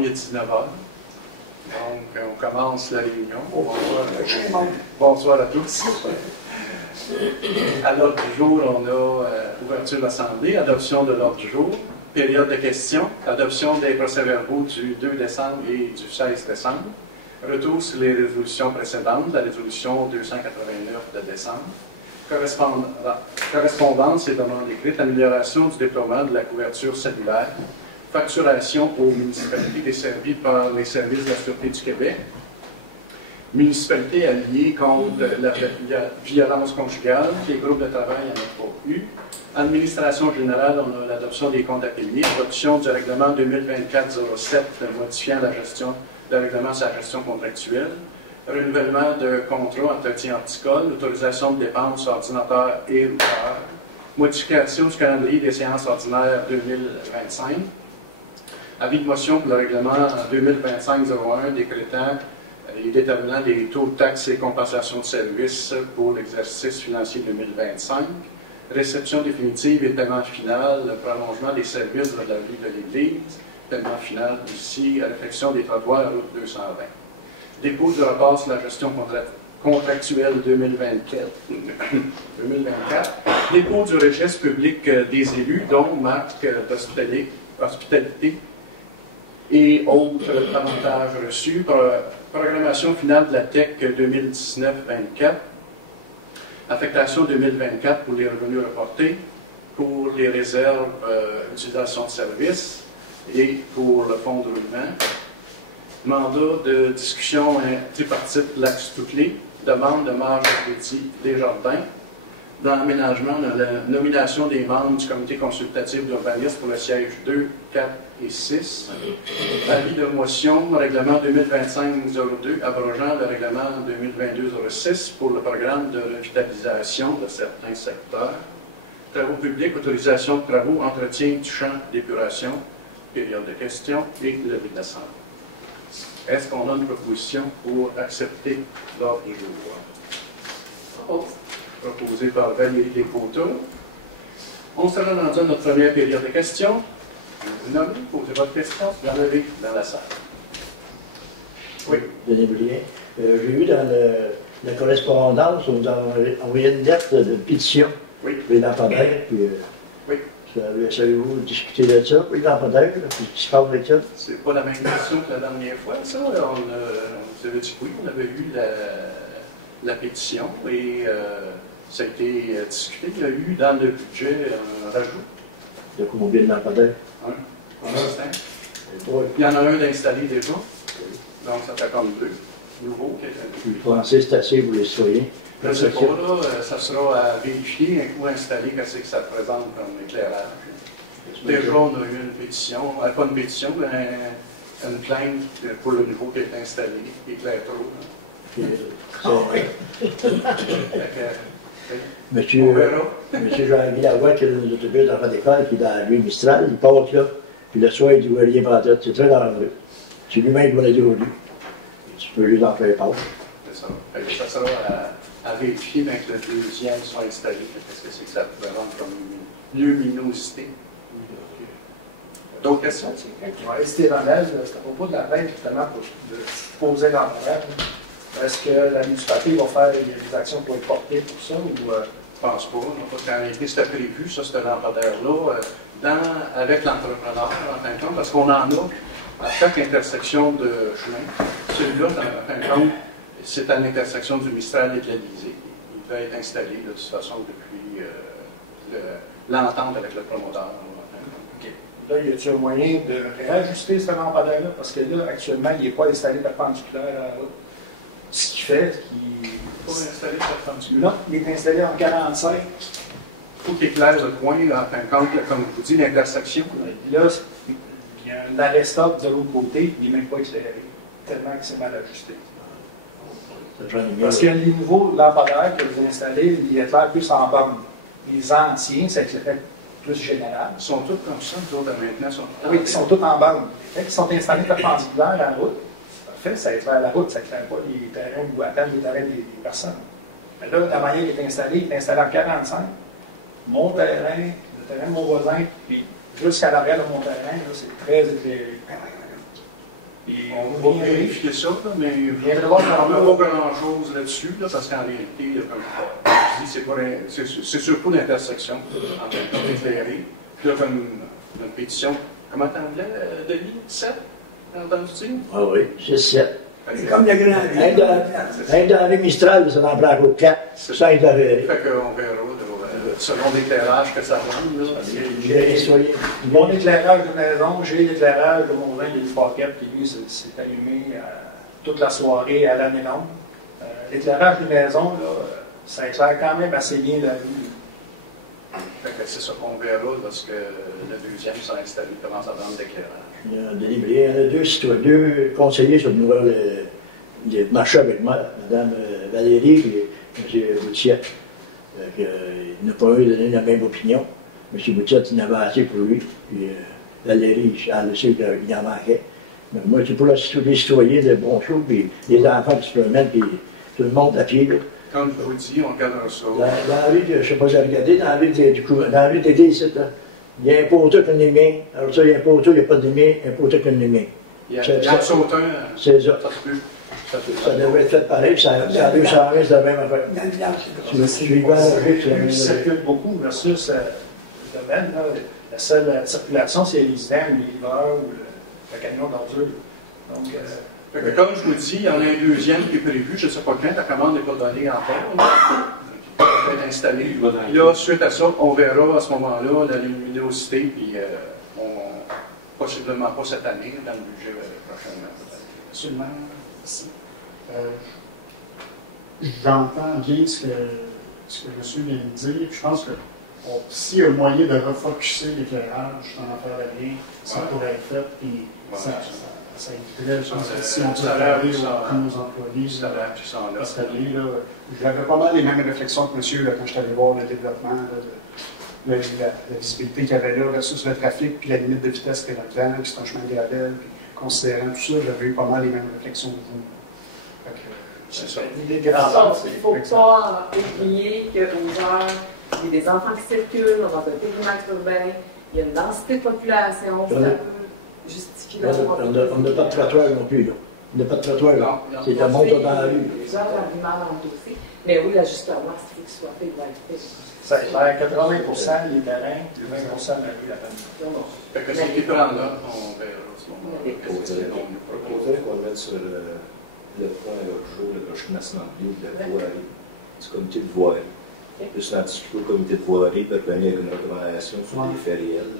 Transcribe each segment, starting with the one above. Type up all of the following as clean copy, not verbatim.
il est 19 h. Donc, on commence la réunion. Bonsoir à tous. À l'ordre du jour, on a ouverture de l'Assemblée, adoption de l'ordre du jour, période de questions, adoption des procès-verbaux du 2 décembre et du 16 décembre, retour sur les résolutions précédentes, la résolution 289 de décembre, correspondance et demande écrite, amélioration du déploiement de la couverture cellulaire, facturation aux municipalités desservies par les services de la Sûreté du Québec, municipalités alliées contre la violence conjugale, les groupes de travail en ont pas eu. Administration générale, on a l'adoption des comptes à payer, adoption du règlement 2024-07 modifiant la gestion, le règlement sur la gestion contractuelle, renouvellement de contrat entretien horticole, autorisation de dépenses ordinateur et routeur, modification du calendrier des séances ordinaires 2025, avis de motion pour le règlement 2025-01 décrétant et déterminant des taux de taxes et compensations de services pour l'exercice financier 2025, réception définitive et paiement final, le prolongement des services de la vie de l'Église, paiement final ici, réflexion des trottoirs route 220. Dépôt du rapport sur la gestion contractuelle 2024, dépôt du registre public des élus, dont marque d'hospitalité et autres avantages reçus, programmation finale de la TEC 2019-24, affectation 2024 pour les revenus reportés, pour les réserves d'utilisation de services et pour le fonds de roulement. Mandat de discussion tripartite Lac-Stouclé, demande de marge de crédit Desjardins. Dans l'aménagement, la nomination des membres du comité consultatif d'urbanisme pour le siège 2, 4 et 6. Avis de motion, règlement 2025-02, abrogeant le règlement 2022-06 pour le programme de revitalisation de certains secteurs. Travaux publics, autorisation de travaux, entretien du champ d'épuration, période de questions et levée de l'Assemblée. Est-ce qu'on a une proposition pour accepter l'ordre du jour? Proposé par Valérie Descoteaux. On sera rendu à notre première période de questions. Vous nommez, posez votre question, vous en avez dans la salle. Oui. Denis Brien. J'ai vu dans la correspondance, on nous a envoyé une lettre de pétition. Oui. Les lampadaires, puis. Oui. Savez-vous discuter de ça, les lampadaires, puis ce qui se passe avec ça? C'est pas la même question que la dernière fois, ça. Vous avez dit que oui, on avait eu la pétition et ça a été discuté. Il y a eu dans le budget un rajout. De combien de lampadaires? Un système. Il y en a un d'installé déjà. Donc ça fait comme deux. Nouveau qui est. Vous pensez que c'est assez pour les citoyens? Je ne sais pas, là, ça sera à vérifier un coup installé, qu'est-ce que ça présente comme éclairage. Déjà, on a eu une pétition, pas une pétition, mais une plainte pour le nouveau qui est installé, éclaire trop. Monsieur Jean-Guy Lavoie, qui a nos autobus d'enfants d'école, qui est dans la rue Mistral, il porte là, puis le soir, il dit rien par la tête. C'est très dangereux. C'est lui-même qui va le dire au lieu. Tu peux lui en faire part. C'est ça. Ça sera à vérifier bien que le deuxième soit installé. Qu'est-ce que c'est que ça peut rendre comme luminosité? D'autres questions? C'était à propos de la plainte, justement, pour poser l'emploi. Est-ce que la municipalité va faire des actions pour être portées pour ça? Ou, je ne pense pas. Quand c'était prévu, ça, ce lampadaire-là, avec l'entrepreneur, en fin de compte, parce qu'on en a à chaque intersection de chemin. Celui-là, en fin de compte, c'est à l'intersection du Mistral et de l'Élysée. Il devait être installé de toute façon depuis l'entente avec le promoteur. Okay. Là, y a-t-il un moyen de réajuster ce lampadaire-là? Parce que là, actuellement, il n'est pas installé perpendiculaire à la route. Ce qui fait qu'il. Pas installé perpendiculaire? Non, il est installé en 45. Il faut qu'il éclaire le coin, là, en fin de compte, là, comme je vous dis, l'intersection. Là, il y a un arrêt stop de l'autre côté, il n'est même pas éclairé, tellement que c'est mal ajusté. Parce que les nouveaux lampadaires que vous installez, ils éclairent plus en bande. Les anciens, ça éclairait plus général. Ils sont tous comme ça, les autres maintenant sont tous. Oui, ils sont tous en bande. Ils sont installés perpendiculaires à la route. Parfait, ça éclaire la route, ça n'éclaire pas les terrains ou à peine les terrains des personnes. Mais là, la manière qu'il est installé en 45. Mon terrain, le terrain de mon voisin, puis jusqu'à l'arrière de mon terrain, c'est très éclairé. Et On va vérifier ça, là, mais on n'a pas grand-chose là-dessus, là, parce qu'en réalité, là, comme je dis, c'est surtout l'intersection en même temps éclairée. Puis là, comme une pétition, comment t'en Denis? 7? T'as entendu dire? Ah oui, 6-7. C'est comme le grand Même dans les Mistral, ça en prend encore 4, 5 d'arrêt. Fait qu'on verra, selon l'éclairage que ça rend, là. Mon éclairage de maison, j'ai l'éclairage de mon vin, il y a du paquet, puis lui, c'est allumé toute la soirée à l'année longue. L'éclairage de maison, là, ça éclaire quand même assez bien la rue. Fait que c'est ça qu'on verra lorsque le deuxième sera installé, commence à prendre l'éclairage. Il y a deux conseillers sur le marché avec moi, Mme Valérie et M. Boutiette. Il n'a pas eu donné la même opinion. M. Boutiette, il en avait assez pour lui. Puis Valérie, elle sait qu'il en manquait. Mais moi, c'est pour les citoyens de bon show, puis les enfants qui se promènent, puis tout le monde à pied. Là. Comme je vous dis, on regardera ça. Dans la ville, je ne sais pas si vous avez regardé, dans la ville d'été ici, là. Il y a un poteau qui en est mien. Alors ça, il y a un poteau, il n'y a pas de mien, un poteau qui en est mien. Il y a un sautin. C'est ça. Ça devrait être fait pareil, ça a 220, c'est la même affaire. Je circule beaucoup versus le domaine. Là. La seule circulation, c'est les hivers ou les hivers ou le camion d'ordure. Donc, comme je vous dis, il y en a un deuxième qui est prévu. Je ne sais pas quand, la commande n'est pas donnée encore. Il va être installé. Là, suite à ça, on verra à ce moment-là la luminosité, puis possiblement pas cette année, dans le budget prochainement. Absolument. J'entends bien ce que le monsieur vient de dire. Je pense que s'il y a un moyen de refocuser l'éclairage dans l'affaire à bien, ça pourrait être fait. Puis ça éviterait, je pense, que si on devait parler à nos employés, parce que j'avais pas mal les mêmes réflexions que monsieur quand je suis allé voir le développement, la visibilité qu'il y avait là versus le trafic, puis la limite de vitesse qu'il y a là-dedans, puis c'est un chemin de gravel, puis considérant tout ça, j'avais eu pas mal les mêmes réflexions que vous. C'est ça. Il ne faut pas oublier qu'aux heures, il y a des enfants qui circulent dans un périmètre urbain, il y a une densité de population, ça peut justifier la on n'a pas de trottoir non plus, là. On n'a pas de trottoir, là. C'est la montre dans la rue. Plusieurs arguments dans le dossier. Mais oui, l'ajustement, s'il faut qu'il soit fait, il va être fait. Ça éclaire 80% les terrains, 20% de la rue à peine. Fait que c'est équivalent là, on verra à ce moment-là. On proposait qu'on le mette sur le point l'autre jour, le cheminement de la voirie, du comité de voirie. Plus l'anticiper au comité de voirie, puis revenir avec une recommandation sur les faits réels.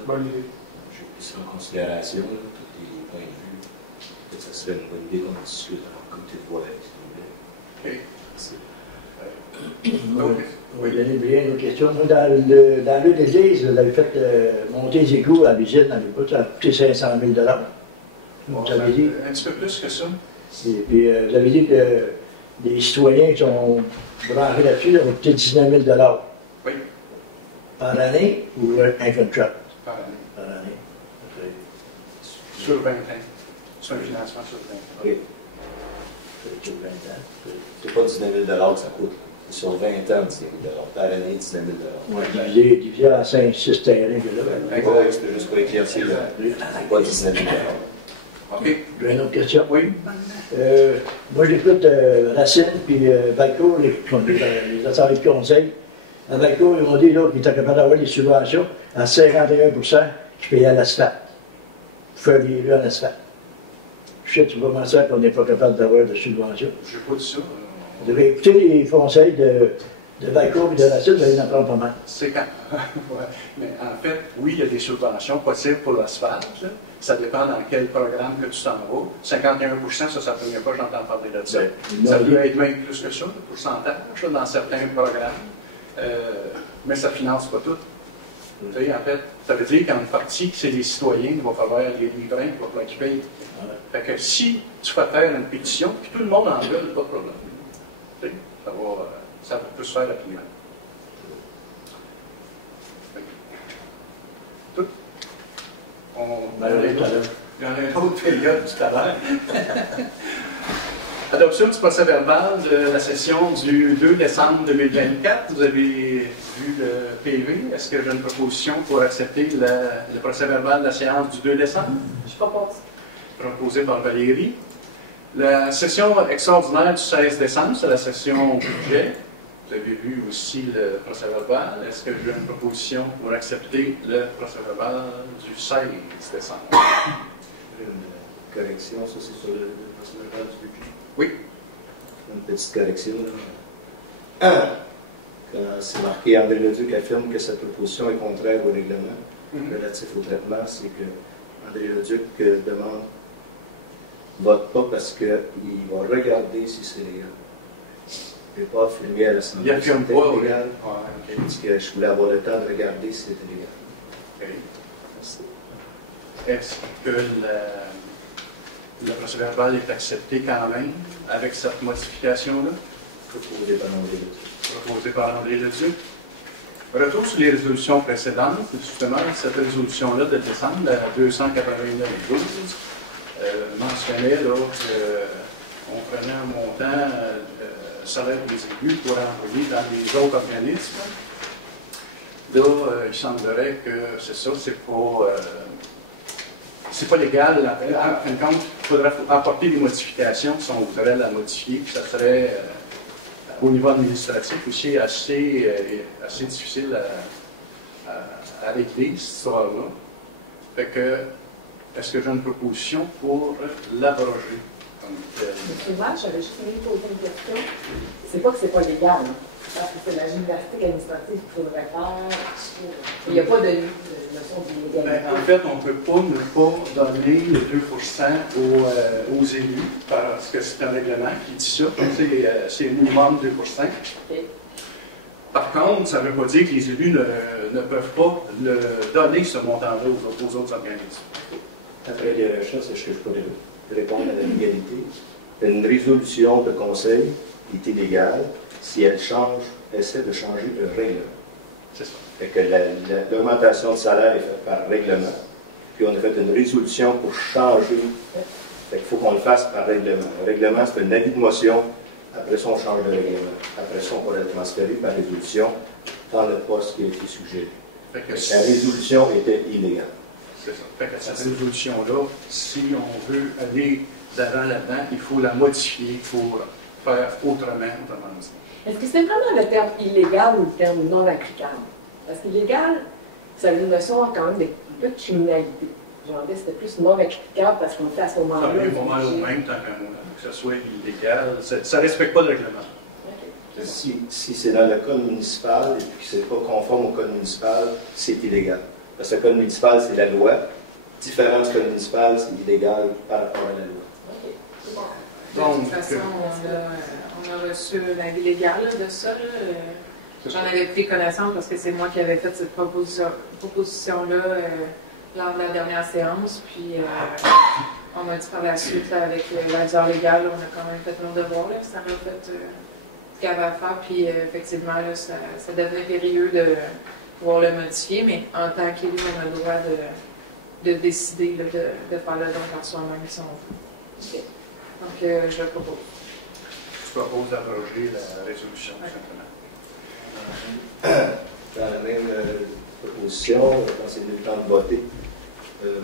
J'ai pris ça en considération, tous les points de vue. Peut-être que ça serait une bonne idée qu'on discute dans le comité de voirie, si vous voulez. OK. Oui, bien une autre question. Moi, dans le d'église, vous avez fait monter les égouts à l'usine, ça a coûté 500 000 $. Vous avez dit. Un petit peu plus que ça. Et puis, vous avez dit que des citoyens qui sont branchés là-dessus, ça va coûter 19 000 $. Oui. Par année ou un contrat? Par année. Par année. Sur 20 ans. C'est un financement sur 20 ans. Oui. Sur 20 ans. C'est pas 19 000 que ça coûte. C'est sur 20 ans, 19 000 $. Par année, 19 000 $. Oui, divisé à 5-6 terrains que là. Exact, c'était juste pour éclaircir. C'est pas 19 000 $. OK. J'ai une autre question. Oui. Moi, j'écoute Racine puis Valcourt, les assemblées de conseil. À Valcourt, ils m'ont dit qu'ils étaient capables d'avoir des subventions à 51%, je payais à l'asphalte. Pour faire des rues en asphalte. Je sais, tu vas m'en dire qu'on n'est pas capable d'avoir de subventions. Je n'ai pas dit ça. Vous devez écouter les conseils de Valcourt et de Racine, vous allez en prendre pas mal. C'est quand. Ouais. Mais en fait, oui, il y a des subventions possibles pour l'asphalte. Ça dépend dans quel programme que tu t'en vas. 51%, ça ne première fois que j'entends parler de ça. Ça peut être même plus que ça, le pourcentage, dans certains programmes. Mais ça ne finance pas tout. En fait, ça veut dire qu'en partie, c'est les citoyens, il va falloir les riverains qui vont falloir qu'ils payent. Fait que si tu fais faire une pétition, puis tout le monde en veut, pas de problème. Ça peut se faire rapidement. Tout. Il y en a une autre période tout à l'heure. Adoption du procès-verbal de la session du 2 décembre 2024. Vous avez vu le PV. Est-ce que j'ai une proposition pour accepter le procès-verbal de la séance du 2 décembre? Je propose. proposée par Valérie. La session extraordinaire du 16 décembre, c'est la session budget. Vous avez vu aussi le procès-verbal. Est-ce que j'ai une proposition pour accepter le procès-verbal du 16 décembre? Une correction, ça c'est sur le procès-verbal du budget? Oui. Une petite correction. Là. Quand c'est marqué André Leduc affirme que sa proposition est contraire au règlement relatif au traitement, c'est que André Leduc vote pas parce qu'il va regarder si c'est légal. Il ne peut pas affirmer à l'Assemblée. Il affirme si pas, c'était légal. Oui. Il dit que je voulais avoir le temps de regarder si c'était légal. Okay. Est-ce que le procès-verbal est accepté quand même avec cette modification-là? Proposé par André Leduc. Proposé par André Leduc. Retour sur les résolutions précédentes, justement, cette résolution-là de décembre, la 289-12, mentionnait qu'on prenait un montant salaire des élus pour envoyer dans les autres organismes. Là, il semblerait que c'est ça, c'est pas légal. En fin de compte, il faudrait apporter des modifications si on voudrait la modifier, puis ça serait au niveau administratif aussi assez difficile à régler, cette histoire-là. Fait que, est-ce que j'ai une proposition pour l'abroger? Monsieur Matt, j'avais juste envie de poser une question. C'est pas que c'est pas légal, hein, parce que c'est la gymnastique administrative qu'il faudrait faire. Il n'y a pas de notion d'illégalité. En fait, on ne peut pas ne pas donner les 2% aux élus, parce que c'est un règlement qui dit ça. C'est minimum 2%. Okay. Par contre, ça ne veut pas dire que les élus ne peuvent pas donner ce montant-là aux autres organismes. Après les recherches, est-ce que je peux répondre à la légalité? Une résolution de conseil est illégale si elle essaie de changer le règlement. C'est ça. Fait que l'augmentation de salaire est faite par règlement, puis on a fait une résolution pour changer. Fait qu'il faut qu'on le fasse par règlement. Le règlement, c'est un avis de motion. Après ça, on change de règlement. Après ça, on pourrait le transférer par résolution dans le poste qui a été suggéré. Fait que la résolution était illégale. C'est ça. Fait que cette résolution-là, si on veut aller d'avant là-dedans, il faut la modifier pour faire autrement dit. Est-ce que c'est vraiment le terme illégal ou le terme non applicable? Parce qu'illégal, ça a une notion quand même un peu de criminalité. J'ai envie que c'était plus non applicable parce qu'on fait à ce moment-là. Ça revient pas mal au même tant que ce soit illégal. Ça ne respecte pas le règlement. Okay. Si c'est dans le code municipal et que ce n'est pas conforme au code municipal, c'est illégal. Parce que le code municipal, c'est la loi. Différent du code municipal, c'est illégal par rapport à la loi. Okay. C'est bon. De toute façon, on a reçu l'avis légal de ça. J'en avais pris connaissance parce que c'est moi qui avais fait cette proposition-là lors de la dernière séance. Puis on m'a dit par la suite, là, avec l'aviseur légal, on a quand même fait nos devoirs. Là, ça m'a fait ce qu'il y avait à faire. Puis effectivement, là, ça devenait périlleux de pouvoir le modifier. Mais en tant qu'élu, on a le droit de décider là, de faire le don par soi-même si on veut. Okay. Donc, je le propose. Je propose d'abroger la résolution, tout simplement. Dans la même proposition, quand c'est venu le temps de voter,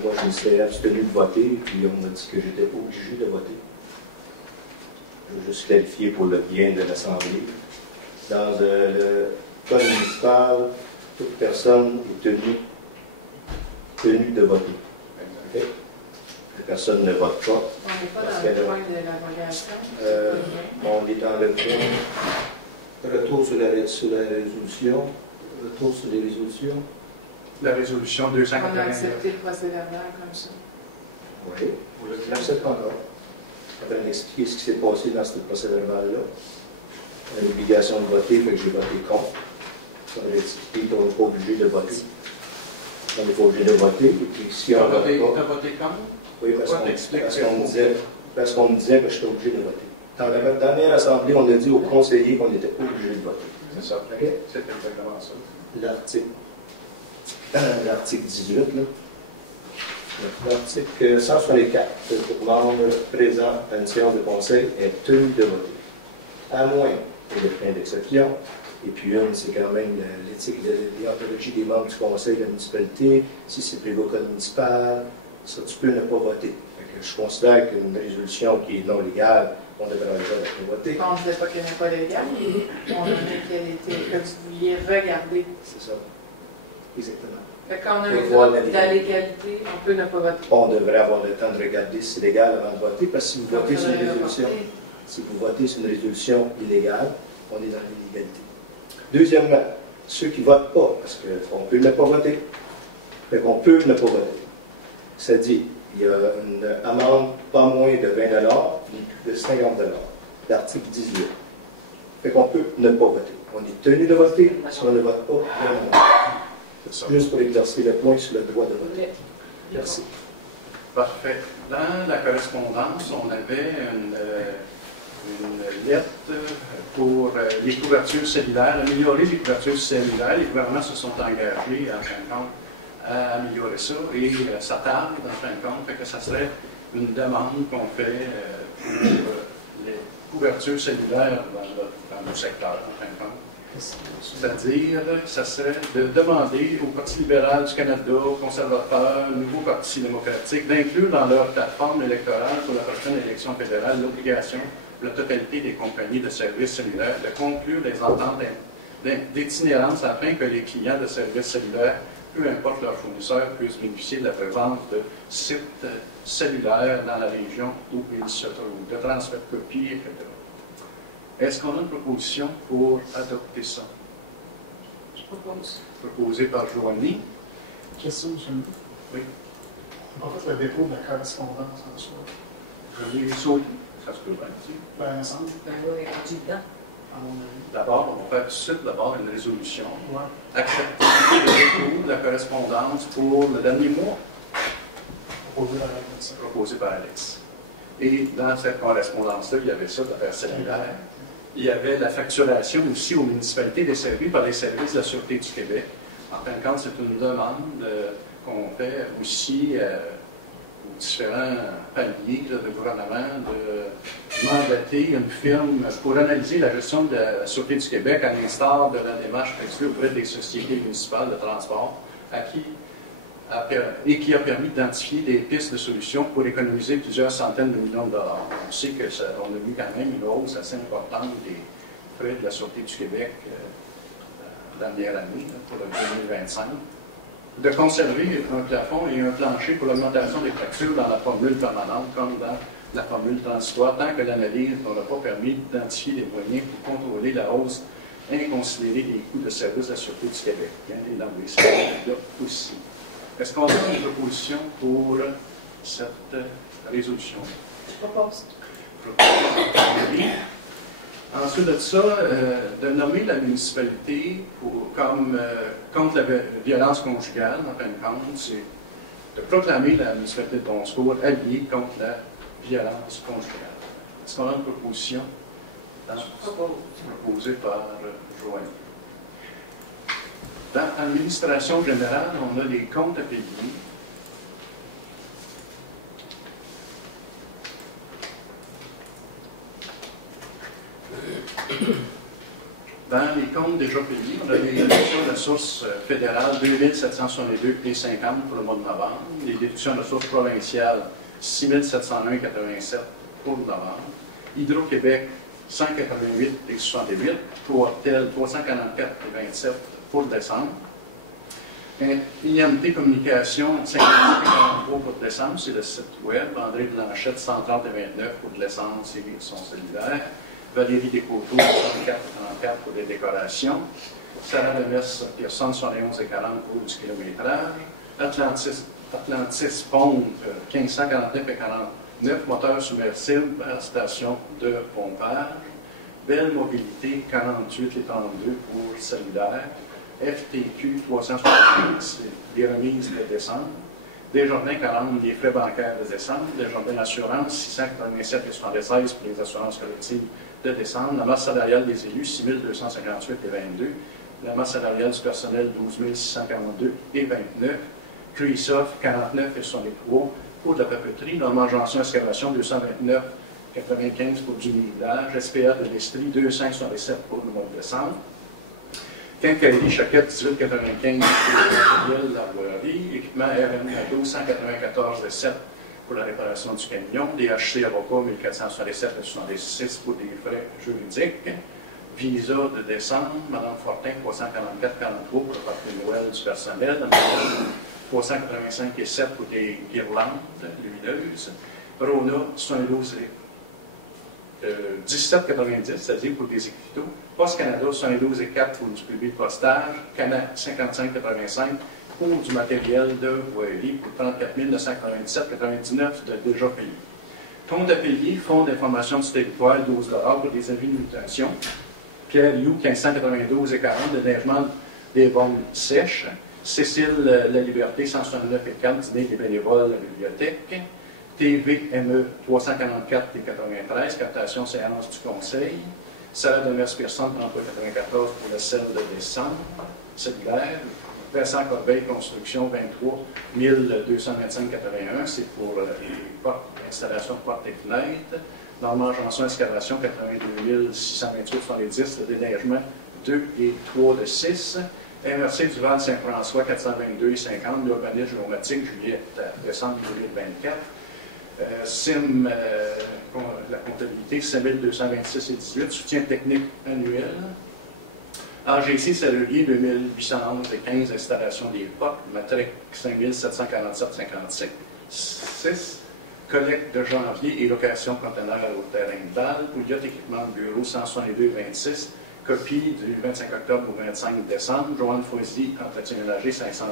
moi je me suis abstenu de voter, puis on m'a dit que je n'étais pas obligé de voter. Je veux juste clarifier pour le bien de l'Assemblée. Dans le code municipal, toute personne est tenue de voter. Okay? Personne ne vote pas. On n'est pas dans le point de l'abrogation. On est dans le point. Retour sur la résolution. Retour sur les résolutions. La résolution On a 289. accepté le procès verbal comme ça. Oui. Vous l'acceptez encore. On va m'expliquer ce qui s'est passé dans ce procès verbal-là. On a l'obligation de voter, fait que j'ai voté contre. On a expliqué qu'on n'est pas obligé de voter. On n'est pas obligé de voter. Et puis si on vote pas. T'as voté contre? Oui, parce qu'on me disait que j'étais obligé de voter. Dans la dernière assemblée, on a dit aux conseillers qu'on n'était pas obligé de voter. C'est ça. Okay. C'est exactement ça. L'article 18, là. L'article 164, le membre présent à une séance de conseil est tenu de voter. À moins qu'il y ait plein d'exceptions. Et puis une, c'est quand même l'éthique de l'idéologie des membres du conseil de la municipalité. Si c'est prévu au code municipal, ça, tu peux ne pas voter. je considère qu'une résolution qui est non légale, on devrait déjà la voter. On ne disait pas qu'elle n'est pas légale, on disait qu'elle était, que vous vouliez regarder. C'est ça. Exactement. Fait qu'on a Pour un voir doute la de la légalité. légalité, on peut ne pas voter. On devrait avoir le temps de regarder si c'est légal avant de voter, parce que si vous votez sur une résolution, si vous votez sur une résolution illégale, on est dans l'illégalité. Deuxièmement, ceux qui ne votent pas, parce qu'on peut ne pas voter, fait qu'on peut ne pas voter. Ça dit, il y a une amende pas moins de 20 ni plus de 50 l'article 18. Fait qu'on peut ne pas voter. On est tenu de voter, si on ne vote pas, non. Juste pour exercer le point sur le droit de voter. Merci. Parfait. Dans la correspondance, on avait une lettre pour les couvertures cellulaires, améliorer les couvertures cellulaires. Les gouvernements se sont engagés, en fin de compte, à améliorer ça, et ça tarde, en fin de compte, fait que ça serait une demande qu'on fait pour les couvertures cellulaires dans nos secteurs, en fin de compte. C'est-à-dire, ça serait de demander au Parti libéral du Canada, aux conservateurs, au nouveau Parti démocratique, d'inclure dans leur plateforme électorale pour la prochaine élection fédérale l'obligation pour la totalité des compagnies de services cellulaires de conclure des ententes d'itinérance afin que les clients de services cellulaires, peu importe leur fournisseur, puissent bénéficier de la présence de sites cellulaires dans la région où ils se trouvent, de transfert de copies, etc. Est-ce qu'on a une proposition pour adopter ça? Je propose. Proposée par Joanie. Question, M. le Oui. En fait, le dépôt de la correspondance en soi. Joanie Sauty. Ça se peut bien dire. Ben, il me semble, Ben oui, rendu dedans. à mon avis. D'abord, on va faire tout de suite une résolution. Ouais. Accepter le dépôt de la correspondance pour le dernier mois, Proposer la réponse. proposé par Alex. Et dans cette correspondance-là, il y avait ça d'affaires cellulaires. Il y avait la facturation aussi aux municipalités desservies par les services de la Sûreté du Québec. En fin de compte, c'est une demande qu'on fait aussi aux différents paliers de gouvernement de mandater une firme pour analyser la gestion de la Sûreté du Québec à l'instar de la démarche effectuée auprès des sociétés municipales de transport et qui a permis d'identifier des pistes de solutions pour économiser plusieurs centaines de millions de dollars. On sait qu'on a vu quand même une hausse assez importante des frais de la Sûreté du Québec la dernière année, pour le 2025. De conserver un plafond et un plancher pour l'augmentation des factures dans la formule permanente comme dans la formule transitoire, tant que l'analyse n'aura pas permis d'identifier des moyens pour contrôler la hausse inconsidérée des coûts de service de la Sûreté du Québec. Bien élaboré ça là aussi. Est-ce qu'on a une proposition pour cette résolution? Je propose. Ensuite de ça, de nommer la municipalité contre la violence conjugale, en fin de compte, c'est de proclamer la municipalité de Bon-Secours alliée contre la violence conjugale. Est-ce qu'on a une proposition? Proposée par Joanie. Dans l'administration générale, on a les comptes à payer. Dans les comptes déjà payés, on a les déductions de ressources fédérales 2762,50 pour le mois de novembre, les déductions de ressources provinciales 6701,87 pour novembre, Hydro-Québec 188,68, Cooptel 344,27 pour décembre, IMT Communication 50,43 pour décembre, c'est le site web, André Blanchette 130,29 pour l'essence et son cellulaire, Valérie Descoteaux 34,34 pour les décorations, Sarah Lemesse Pearson 71,40 pour du kilométrage, Atlantis Pompe 1549,49 moteur submersible à station de pompage, Belle Mobilité 48,32 pour cellulaire, FTQ 375, les remises de décembre, Desjardins 40, les frais bancaires de décembre, Desjardins Assurance 687,76 pour les assurances collectives de décembre, la masse salariale des élus 6258,22, la masse salariale du personnel 12642,29, CRESOF 49,63 pour de la papeterie, Normand Janson Excavation 229,95 pour du millage, SPA de l'Estrie 2,567 pour le mois de décembre, Quincaillerie Choquette 18,95 pour le matériel de l'arborerie, équipement RN 12 194,7 pour la réparation du camion, DHC Avocat 1467 et 66 pour des frais juridiques, Visa de décembre, Mme Fortin 344,43 pour le patrimoine du personnel, 385 et 7 pour des guirlandes lumineuses, Rona 72 17,90, c'est-à-dire pour des écriteaux, Poste Canada 72 et 4 pour du public postage, Cana 55,85 pour du matériel de voirie pour 34 997,99 de déjà payé. Compte à payer, Fonds d'information du territoire 12 pour des avis de mutation, Pierre Liu 1592 et 40 de déneigement des bornes sèches, Cécile La Liberté 169 et 4 dîner des bénévoles à la bibliothèque, TVME 344 et 93, captation séance du conseil, Salaire de Mers Personne 33,94 pour le sel de décembre, cellulaire, Vincent Corbeil Construction 23 225,81, c'est pour l'installation de portes et fenêtres, Normand Janson Excavation 82 628,70, le déneigement 2 et 3 de 6, MRC Duval Saint-François 422,50, l'urbanisme géomatique Juliette décembre 2024, SIM, la comptabilité, 5226,18, soutien technique annuel. AGC Serrurier 2811 et 15, installation des portes, Matric 5747,56, 6, collecte de janvier et location conteneur au terrain de balle, Pouliot équipement de bureau 162,26, copie du 25 octobre au 25 décembre, Joanne Foisy, entretien ménager 500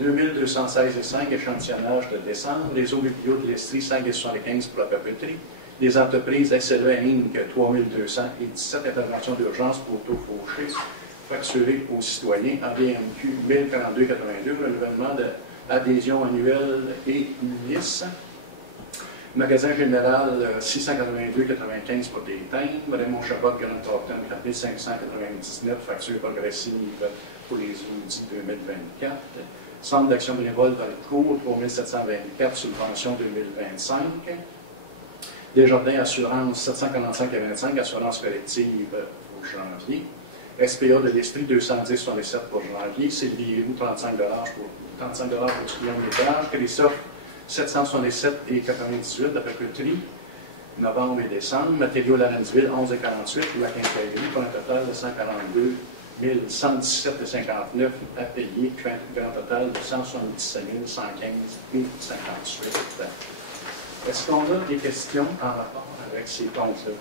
$, 2216,5, échantillonnage de décembre, les eaux biblio de l'Estrie 5,75 pour la papeterie, les entreprises SLE Inc. 3200 et 17 interventions d'urgence pour auto-faucher, facturées aux citoyens, ABMQ 1042,82, renouvellement d'adhésion annuelle et UNIS. Magasin général 682,95 pour des timbres, Raymond Chabot, Grand Thornton, 4599, facture progressive pour les audits 2024. Centre d'action bénévole Valcourt, 3724, subvention 2025. Desjardins Assurance 745,25, assurance collective pour janvier. SPA de l'Estrie 210,67 pour janvier. Sylvie 35 pour du kilométrage. Christophe 767 et 98 de papeterie, novembre et décembre. Matériaux Laransville 11 et 48 pour la quincaillerie pour un total de 142 117,59 à payer, un total de 177 115 et 58. Est-ce qu'on a des questions en rapport avec ces comptes-là?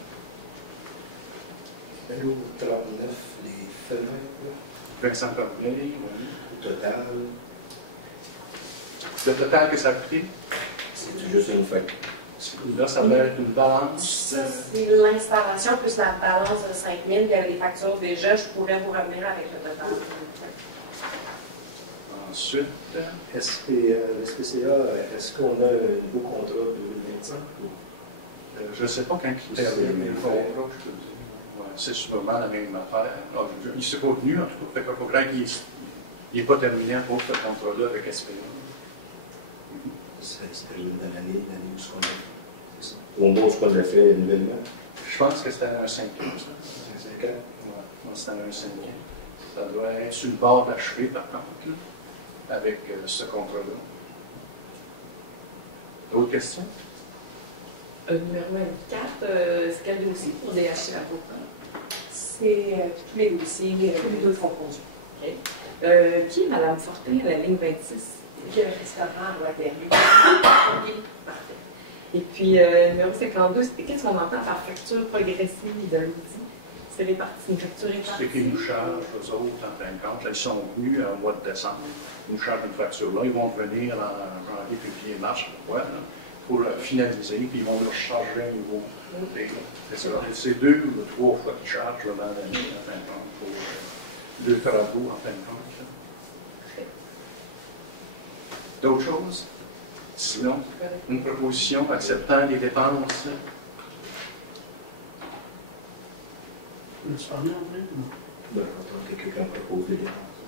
Numéro 39, les fenêtres. Vincent Corbeil, oui. Au total. Le total que ça a coûté? C'est juste une feuille. Là, ça va être une balance. Ça, c'est l'installation plus la balance de 5 000. Il y avait les factures déjà. Je pourrais vous revenir avec le total. Ensuite, Le SPCA, est-ce qu'on a un nouveau contrat de 2025? je ne sais pas quand il termine le contrat, je te dis. Ouais, c'est sûrement la même affaire. Alors, il s'est contenu, en tout cas. Il faudrait qu'il n'est pas terminé pour ce contrat-là avec SPA. Ça se termine dans l'année où ce qu'on a fait. C'est ça. Au moins, ce qu'on a fait nouvellement. Je pense que c'était un 5 ans, ça. C'est 5 ans? Oui, c'était un 5 ans. Ça doit être sur le bord d'achever, par contre, là, avec ce contrat-là. D'autres questions? Numéro 24, c'est quel dossier pour DHC Avocat? C'est tous les dossiers, tous les deux fonds conduits. Okay. Qui est Mme Fortin à la ligne 26? Qui est le restaurant à Waterloo? OK, parfait. Et puis, numéro 52, qu'est-ce qu'on entend par facture progressive de l'outil? C'est une facture répartie? C'est qu'ils nous chargent, eux autres, en fin de compte. Là, ils sont venus au mois de décembre. Ils nous chargent une facture-là. Ils vont venir en janvier, février, mars, pour finaliser, puis ils vont leur charger un nouveau. C'est 2 ou 3 fois qu'ils chargent dans l'année, en fin de compte, pour 2 travaux, en fin de compte. D'autres choses? Sinon, une proposition acceptant les dépenses. Tu parles en vrai? Ben, j'entends que quelqu'un propose des dépenses.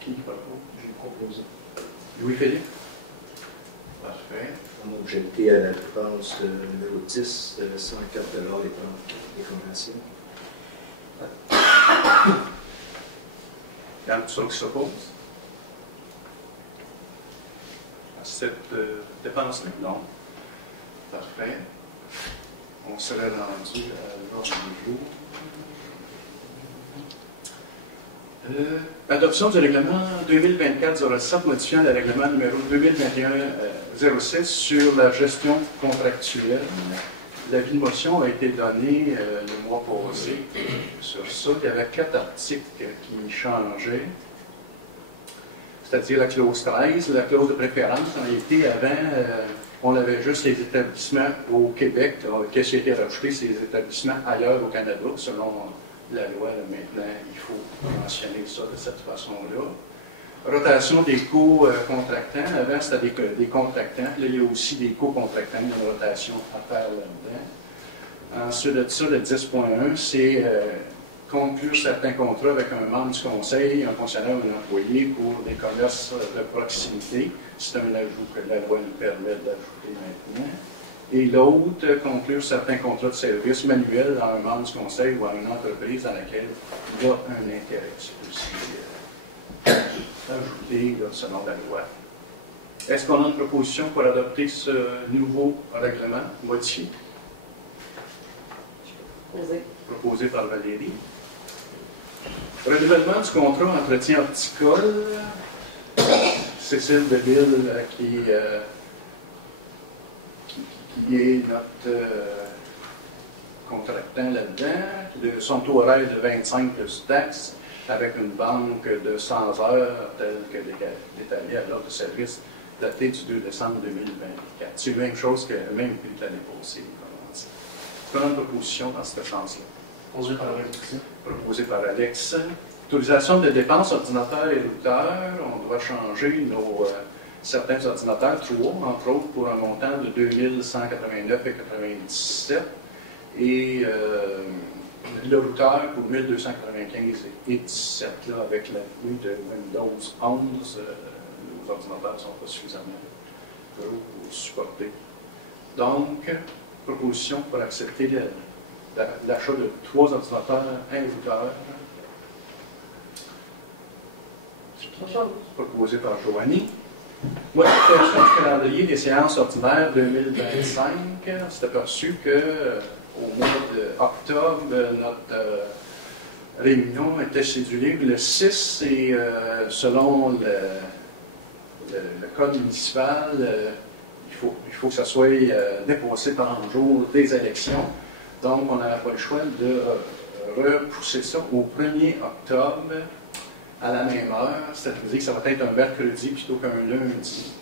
Qui propose? J'ai proposé. Louis-Philippe? Parfait. On a objecté à la dépense numéro 10, 104 $, décoration. Il y a tout ça qui s'oppose. cette dépense-là? Non. Parfait. On serait rendu à l'ordre du jour. Adoption du règlement 2024-07 modifiant le règlement numéro 2021-06 sur la gestion contractuelle. L'avis de motion a été donné le mois passé sur ça. Il y avait 4 articles qui changeaient, c'est-à-dire la clause 13, la clause de préférence. En réalité, avant, on avait juste les établissements au Québec. Qu'est-ce qui a été rajouté? C'est les établissements ailleurs au Canada, selon la loi. Maintenant, il faut mentionner ça de cette façon-là. Rotation des co-contractants. Avant, c'était des contractants. Là, il y a aussi des co-contractants. Il y a une rotation à faire là-dedans. Ensuite de ça, le 10.1, c'est conclure certains contrats avec un membre du conseil, un fonctionnaire ou un employé pour des commerces de proximité. C'est un ajout que la loi nous permet d'ajouter maintenant. Et l'autre, conclure certains contrats de services manuels à un membre du conseil ou à une entreprise dans laquelle il y a un intérêt. C'est aussi ajouté là, selon la loi. Est-ce qu'on a une proposition pour adopter ce nouveau règlement modifié? Proposé par Valérie. Renouvellement du contrat entretien horticole. Cécile Deville qui est notre contractant là-dedans. Son taux horaire de 25 plus taxes, avec une banque de 100 heures, telle que détaillée à l'ordre de service daté du 2 décembre 2024. C'est la même chose que même prix de l'année passée. C'est une proposition dans ce sens-là. Proposé par Alex. Autorisation de dépenses ordinateurs et routeurs. On doit changer certains ordinateurs, 3, entre autres, pour un montant de 2189,97 et le routeur pour 1295,17 là, avec l'avenue de Windows 11, nos ordinateurs ne sont pas suffisamment gros pour supporter. Donc, proposition pour accepter l'achat de 3 ordinateurs, un routeur. Proposé par Joanie. Modification du calendrier des séances ordinaires 2025. C'est aperçu qu'au mois d'octobre, notre réunion était cédulée le 6 et selon le code municipal, il faut que ça soit dépassé pendant le jour des élections. Donc, on n'avait pas le choix de repousser ça au 1er octobre à la même heure. C'est-à-dire que ça va être un mercredi plutôt qu'un lundi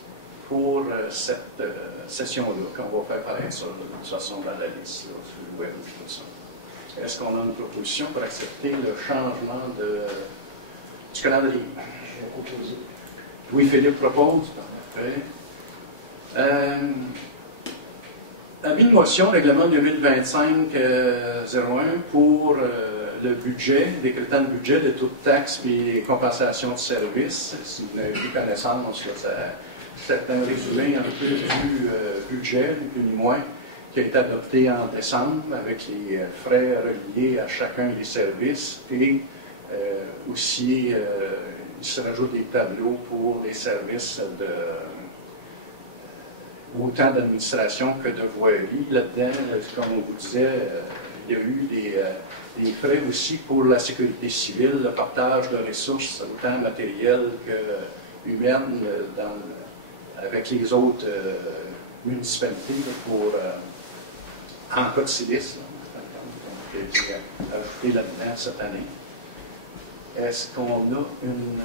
pour cette session-là, qu'on va faire paraître ça de toute façon dans la liste, là, sur le web et tout ça. Est-ce qu'on a une proposition pour accepter le changement du calendrier? Louis-Philippe propose. Parfait. Avis de motion, règlement 2025-01 pour le budget, décrétant le budget de toute taxe et compensation de services. Si vous n'avez plus connaissance, c'est un résumé un peu du budget, ni plus ni moins, qui a été adopté en décembre avec les frais reliés à chacun des services et aussi il se rajoute des tableaux pour les services autant d'administration que de voirie. Là-dedans, comme on vous disait, il y a eu des frais aussi pour la sécurité civile, le partage de ressources, autant matérielles que humaines, avec les autres municipalités pour, en cas de sinistre, qui a été ajouté là-dedans cette année. Est-ce qu'on a une...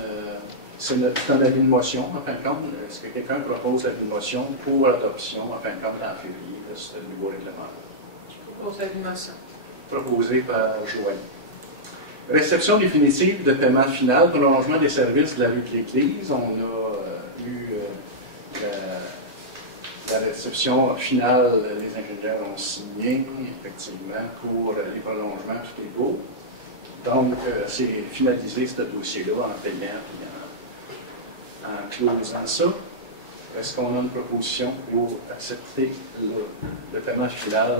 c'est un avis de motion, en fin de compte. Est-ce que quelqu'un propose l'avis de motion pour l'adoption, en fin de compte, en février, de ce nouveau règlement? Je propose l'avis de motion. Proposé par Joanie. Réception définitive de paiement final, prolongement des services de la rue de l'Église. On a eu la réception finale, les ingénieurs ont signé, effectivement, pour les prolongements, tout est beau. Donc, c'est finalisé ce dossier-là en payant et en closant ça. Est-ce qu'on a une proposition pour accepter le paiement final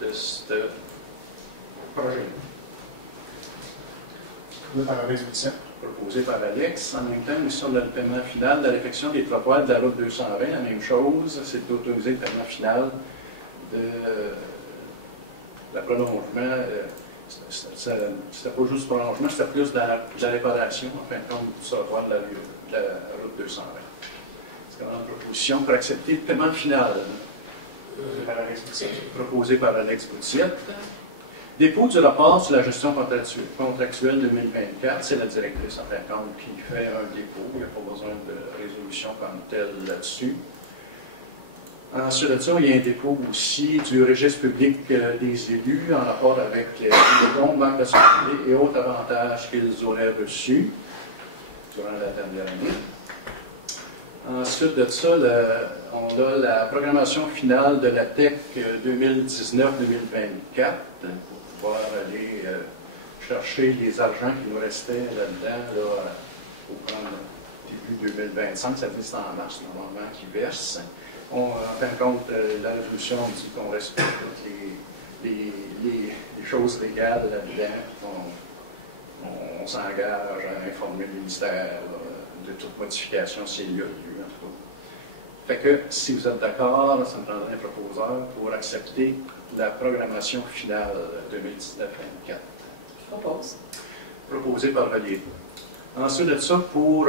de ce projet? Par la résolution. proposé par Alex. En même temps, mission de le paiement final de l'affection des trottoirs de la route 220, la même chose, c'est d'autoriser le paiement final de la prolongement. C'était pas juste prolongement, c'était plus de la réparation, en fin de compte, du trottoir de la route 220. C'est quand même une proposition pour accepter le paiement final. Proposé par Alex Boutiette. Dépôt du rapport sur la gestion contractuelle 2024, c'est la directrice en fin de compte qui fait un dépôt. Il n'y a pas besoin de résolution comme telle là-dessus. Ensuite de ça, il y a un dépôt aussi du registre public des élus en rapport avec les comptes, banques de santé et autres avantages qu'ils auraient reçus durant la dernière année. Ensuite de ça, on a la programmation finale de la TEC 2019-2024 pour pouvoir aller chercher les argents qui nous restaient là-dedans au début 2025. Ça dit c'est en mars normalement qui verse. En fin de compte, la résolution dit qu'on respecte toutes les choses légales là-dedans. On s'engage à informer le ministère de toute modification s'il y a lieu, en tout cas. Fait que, si vous êtes d'accord, ça me prendrait un proposeur pour accepter la programmation finale 2019-2024. Je propose. Proposé par Valérie. Ensuite de ça, pour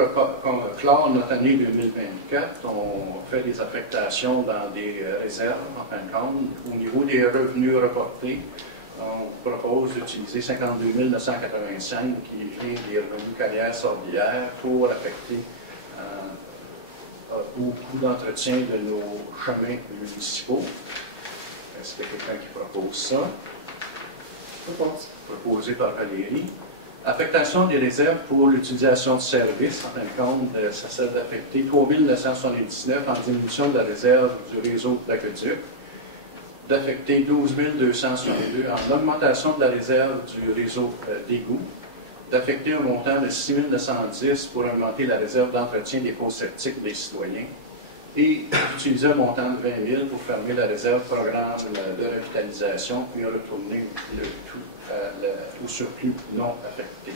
clore notre année 2024, on fait des affectations dans des réserves, en fin de compte. Au niveau des revenus reportés, on propose d'utiliser 52 985 qui vient des revenus carrières sordières pour affecter au coût d'entretien de nos chemins municipaux. Est-ce qu'il y a quelqu'un qui propose ça? Je propose. Proposé par Valérie. Affectation des réserves pour l'utilisation de services. En fin de compte, ça sert d'affecter 3 979 en diminution de la réserve du réseau d'aqueduc, d'affecter 12 262 en augmentation de la réserve du réseau d'égout, d'affecter un montant de 6 910 pour augmenter la réserve d'entretien des fosses septiques des citoyens et d'utiliser un montant de 20 000 pour fermer la réserve programme de revitalisation et retourner le tout au surplus non affecté.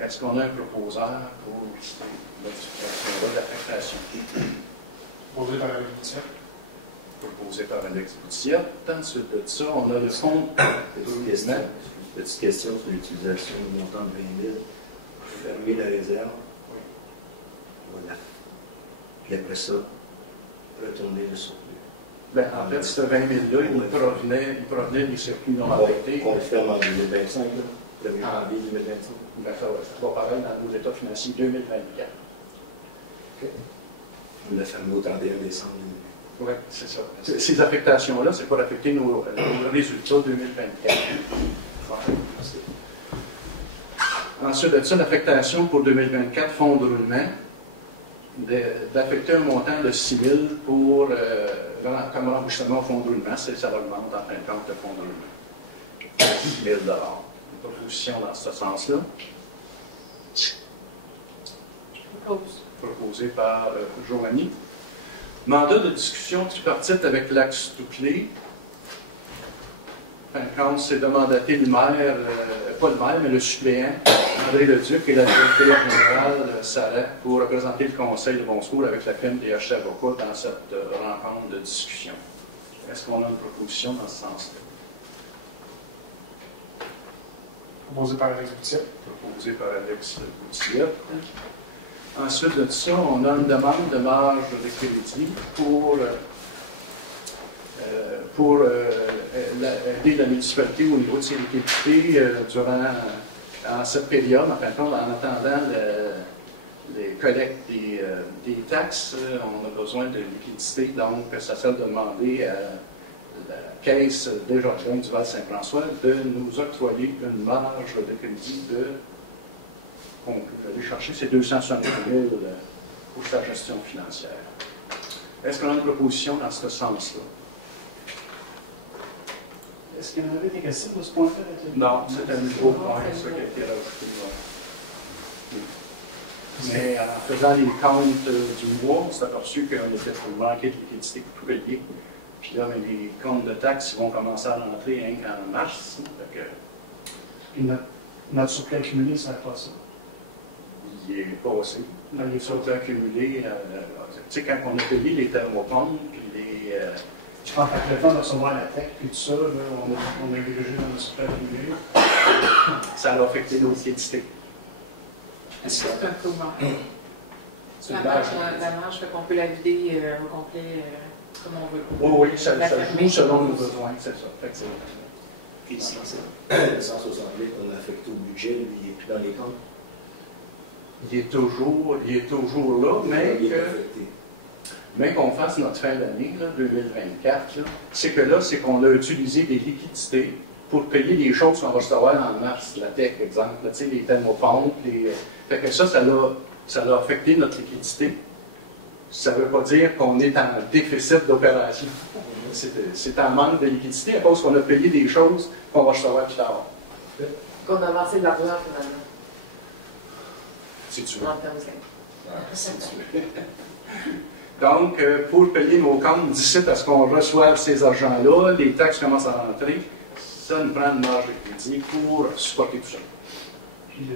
Est-ce qu'on a un proposeur pour ces modifications-là d'affectation? Proposé par Alex Boutiette. Proposé par Alex Boutiette. Ensuite de ça, on a le fonds. Petite question sur l'utilisation du montant de 20 000 pour fermer la réserve. Oui. Voilà. Puis après ça, retourner le surplus. Ben, en fait, ce 20 000-là, il provenait des circuits non affectés. On le ferme en 2025, le 1er janvier 2025. Ben, ça va pareil dans nos états financiers 2024. Okay. On l'a fermé au 31 décembre. Oui, c'est ça. Ces affectations-là, c'est pour affecter nos résultats 2024. Ensuite de ça, l'affectation pour 2024, fonds de roulement, d'affecter un montant de 6 000 pour comme remboursement au fonds de roulement, ça augmente en fin de compte le fonds de roulement. 6 000 $. Une proposition dans ce sens-là. Je propose. Proposé par Joanie. Mandat de discussion tripartite avec l'Axe Touclé. En fin de compte, c'est de mandater le maire, pas le maire, mais le suppléant, André Leduc, et la directrice générale, Sarah, pour représenter le conseil de bon secours avec la firme DH Avocats dans cette rencontre de discussion. Est-ce qu'on a une proposition dans ce sens-là? Proposé par Alex Boutiette. Proposé par Alex Boutiette. Ensuite de ça, on a une demande de marge de crédit pour aider la municipalité au niveau de ses liquidités en cette période, en fin de compte, en attendant les collectes des taxes, on a besoin de liquidité, donc ça sert de demander à la Caisse des Jardins du Val-Saint-François de nous octroyer une marge de crédit on peut aller chercher ces 260 000 pour sa gestion financière. Est-ce qu'on a une proposition dans ce sens-là? Est-ce qu'il y en avait des questions de ce point-là? Non, c'est un nouveau point, ça qui a été rajouté. Mais en faisant les comptes du mois, on s'est aperçu qu'on était pour manquer de liquidité pour payer. Puis là, mais les comptes de taxes vont commencer à rentrer en mars. Puis notre surplus accumulé, ça ne fait pas ça. il est passé. Dans les choses accumulées, tu sais, quand on a payé les thermopompes, puis les. Je pense qu'avec le temps de recevoir la tech, puis tout ça, là, on a grugé dans le super accumulé. Ça a affecté nos liquidités. C'est un peu moins. C'est La une marge. marge, fait qu'on peut la vider au complet comme on veut. Oui, oui, ça joue selon nos besoins, c'est ça. Fait que Puis le 168, on a affecté au budget, lui, il est plus dans les comptes. il est toujours là, mais qu'on fasse notre fin d'année, là, 2024, là, c'est que là, c'est qu'on a utilisé des liquidités pour payer les choses qu'on va recevoir en mars, la tech, exemple, là, tu sais, les thermopompes, fait que ça l'a affecté notre liquidité. Ça ne veut pas dire qu'on est en déficit d'opération. C'est en manque de liquidité à cause qu'on a payé des choses qu'on va recevoir plus tard. Qu'on a avancé de l'argent finalement. Si tu veux. En termes de Si tu veux. Donc, pour payer nos comptes d'ici à ce qu'on reçoive ces argents-là, les taxes commencent à rentrer, ça nous prend une marge de crédit pour supporter tout ça. Puis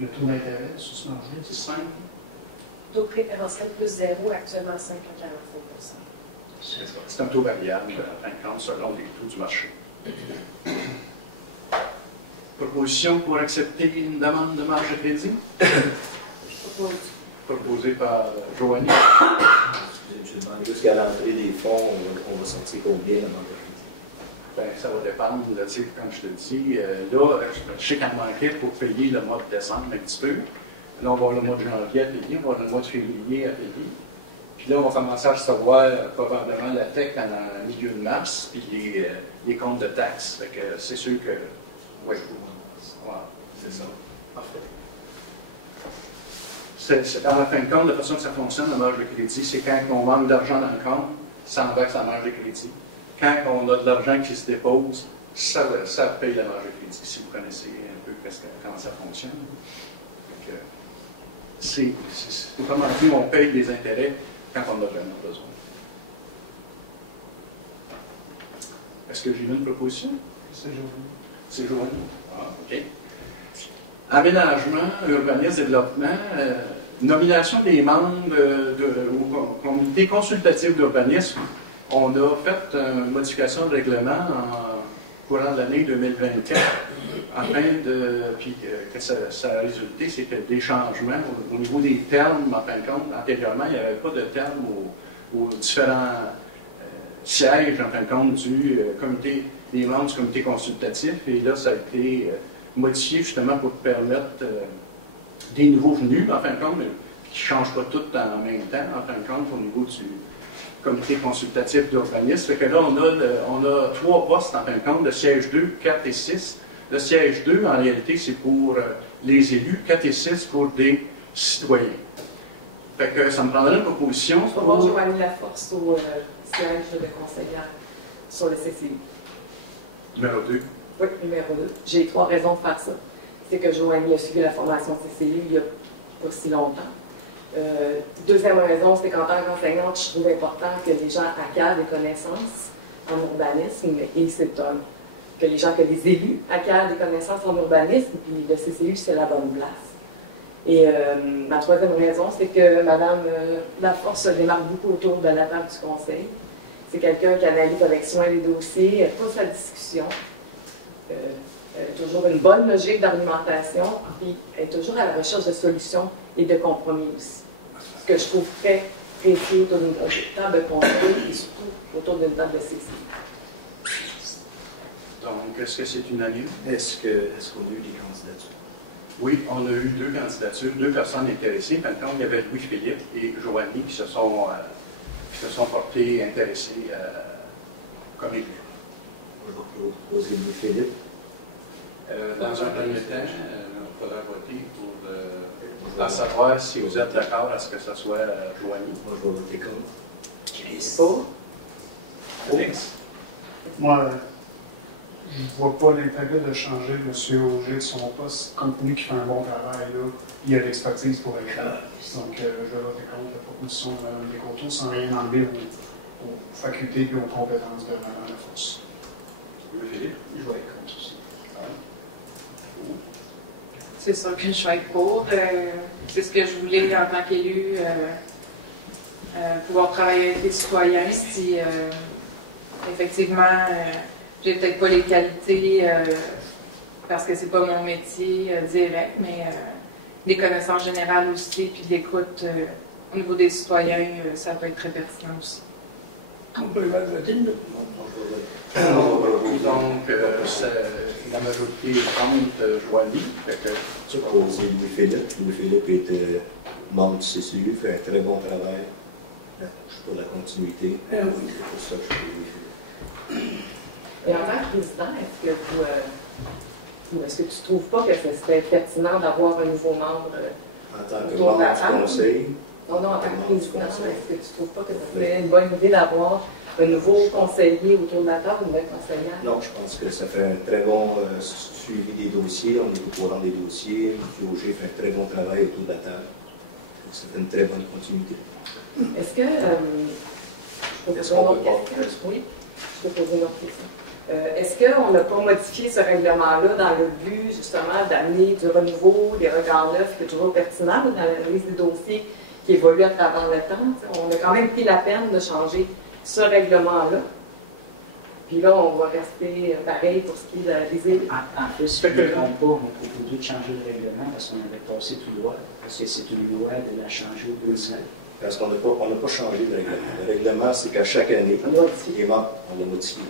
le taux d'intérêt sur ce marché, C'est simple. taux préférentiel plus 0, actuellement 5,45 %. C'est un taux variable, en fin de compte, selon les taux du marché. Proposition pour accepter une demande de marge de crédit? Proposée par Joanie. Je demande jusqu'à l'entrée des fonds, on va sortir combien la marge de crédit? Ben, ça va dépendre, là, tu sais, comme je te dis. Là, je sais qu'elle manquait pour payer le mois de décembre un petit peu. Là, on va avoir le mois de janvier à payer, on va avoir le mois de février à payer. Puis là, on va commencer à recevoir probablement la tech en milieu de mars, puis les comptes de taxes. Fait que c'est sûr que. Oui, c'est ça. Parfait. En fin de compte, la façon que ça fonctionne, la marge de crédit, c'est quand on manque d'argent dans le compte, ça enverse la marge de crédit. Quand on a de l'argent qui se dépose, ça paye la marge de crédit, si vous connaissez un peu comment ça fonctionne. C'est vraiment dit, on paye des intérêts quand on a vraiment besoin. Est-ce que j'ai une proposition? c'est joli. C'est Joanie. Ah, OK. Aménagement, urbanisme, développement, nomination des membres au comité consultatif d'urbanisme. On a fait une modification de règlement en courant de l'année 2024 afin puis que ça a résulté, c'est que des changements au niveau des termes, en fin de compte, antérieurement, il n'y avait pas de termes aux différents sièges, en fin de compte, des membres du comité consultatif. Et là, ça a été modifié justement pour permettre des nouveaux venus, en fin de compte, mais qui ne changent pas tout en même temps, en fin de compte, au niveau du comité consultatif d'urbanisme. Fait que là, on a 3 postes, en fin de compte, de siège 2, 4 et 6. Le siège 2, en réalité, c'est pour les élus, 4 et 6 pour des citoyens. Fait que ça me prendrait une proposition. On va voir Joanie Laforce au siège de conseillère sur le CCI. Numéro 2. Oui, numéro 2. J'ai 3 raisons de faire ça. C'est que Joanie a suivi la formation CCI il n'y a pas si longtemps. Deuxième raison, c'est qu'en tant qu'enseignante, je trouve important que les gens acquièrent des connaissances en urbanisme et c'est que les élus acquièrent des connaissances en urbanisme, puis le CCU, c'est la bonne place. Et ma troisième raison, c'est que Mme Laforce se démarque beaucoup autour de la table du conseil. C'est quelqu'un qui analyse avec soin les dossiers, elle pousse la discussion, toujours une bonne logique d'argumentation, puis elle est toujours à la recherche de solutions et de compromis aussi. Ce que je trouve très précieux autour d'une table de conseil et surtout autour d'une table de CCI. Donc, est-ce que c'est unanime? Est-ce qu'on a eu des candidatures? Oui, on a eu 2 candidatures, 2 personnes intéressées. Maintenant, il y avait Louis-Philippe et Joanie qui se sont portés intéressés comme élus. Je vais proposer Louis-Philippe. Dans un premier temps, il faudra voter pour savoir si vous êtes d'accord à ce que ce soit Joanie. Moi, je vais voter contre. Pour? Alex? Moi, je ne vois pas l'intérêt de changer M. Auger de son poste, compte tenu qu'il fait un bon travail. Là. Il a l'expertise pour le faire. Donc, je vais voter contre la proposition de Mme Descoteaux sans rien enlever aux facultés et aux compétences de Mme Laforce. Louis-Philippe? Je vais être contre aussi. c'est sûr que je vais être pour. C'est ce que je voulais en tant qu'élu, pouvoir travailler avec les citoyens. Si effectivement, j'ai peut-être pas les qualités parce que c'est pas mon métier direct, mais des connaissances générales aussi, puis de l'écoute au niveau des citoyens, ça peut être très pertinent aussi. On peut le voter, nous. Donc, la majorité compte Joanie. C'est proposé Louis-Philippe. Louis-Philippe était membre du CCU, fait un très bon travail pour la continuité. C'est pour ça que je suis Louis-Philippe. Et en tant que président, est-ce que tu ne trouves pas que ce serait pertinent d'avoir un nouveau membre En tant que autour de la membre du table? conseil, Non, en tant que président, est-ce que tu ne trouves pas que ce serait une bonne idée d'avoir un nouveau conseiller autour de la table, une nouvelle conseillère? non, je pense que ça fait un très bon suivi des dossiers. On est au courant des dossiers. M. Auger fait un très bon travail autour de la table. Ça fait une très bonne continuité. Est-ce que, je peux Est-ce poser une qu'on autre peut pas- question? Oui, je peux poser une autre question. Est-ce qu'on n'a pas modifié ce règlement-là dans le but, justement, d'amener du renouveau, des regards neufs, qui est toujours pertinent dans l'analyse des dossiers qui évoluent à travers le temps? T'sais, on a quand même pris la peine de changer ce règlement-là. Puis là, on va rester pareil pour ce qui est des élus. En fait, si je ne me trompe pas, on a proposé de changer le règlement parce qu'on avait passé tout droit, parce que c'est une loi de la changer au 2 ans. Parce qu'on n'a pas changé de règlement. Le règlement, c'est qu'à chaque année, On a modifié. les membres, on l'a modifié, on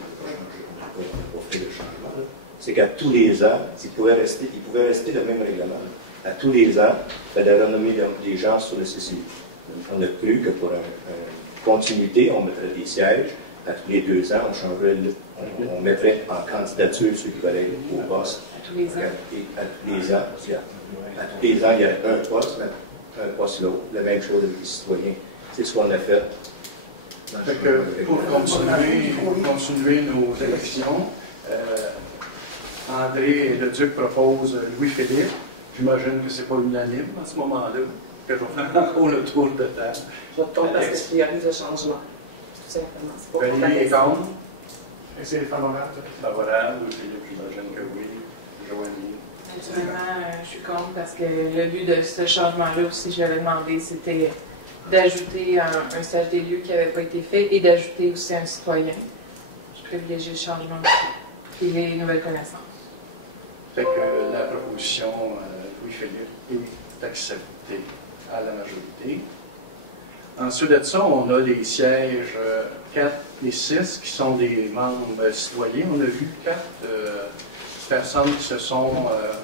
n'a pas fait le changement. là. C'est qu'à tous les ans, il pouvait rester le même règlement. À tous les ans, il fallait renommer des gens sur le CCU. On a cru que pour une continuité, on mettrait des sièges. À tous les 2 ans, on mettrait en candidature ceux qui veulent aller au poste. À tous les ans. Et à tous les ans, il y a un poste, mais un poste l'autre. La même chose avec les citoyens. C'est ce qu'on a fait. Fait que pour continuer nos élections, André Leduc propose Louis-Philippe. J'imagine que ce n'est pas unanime à ce moment-là, que je vais faire encore le tour de table. Je vais te tomber parce que je priorise le changement. Tout simplement. C'est pas pour ta Valérie est question. contre. Et c'est favorable. Favorable. Louis-Philippe, j'imagine que oui. Joanie. Naturellement, je suis contre parce que le but de ce changement-là aussi, je l'avais demandé, c'était d'ajouter un stage d'élu qui n'avait pas été fait et d'ajouter aussi un citoyen. Je privilégie le changement aussi, et les nouvelles connaissances. Fait que la proposition Louis-Philippe est acceptée à la majorité. Ensuite de ça, on a les sièges 4 et 6 qui sont des membres citoyens. On a vu 4 personnes qui se sont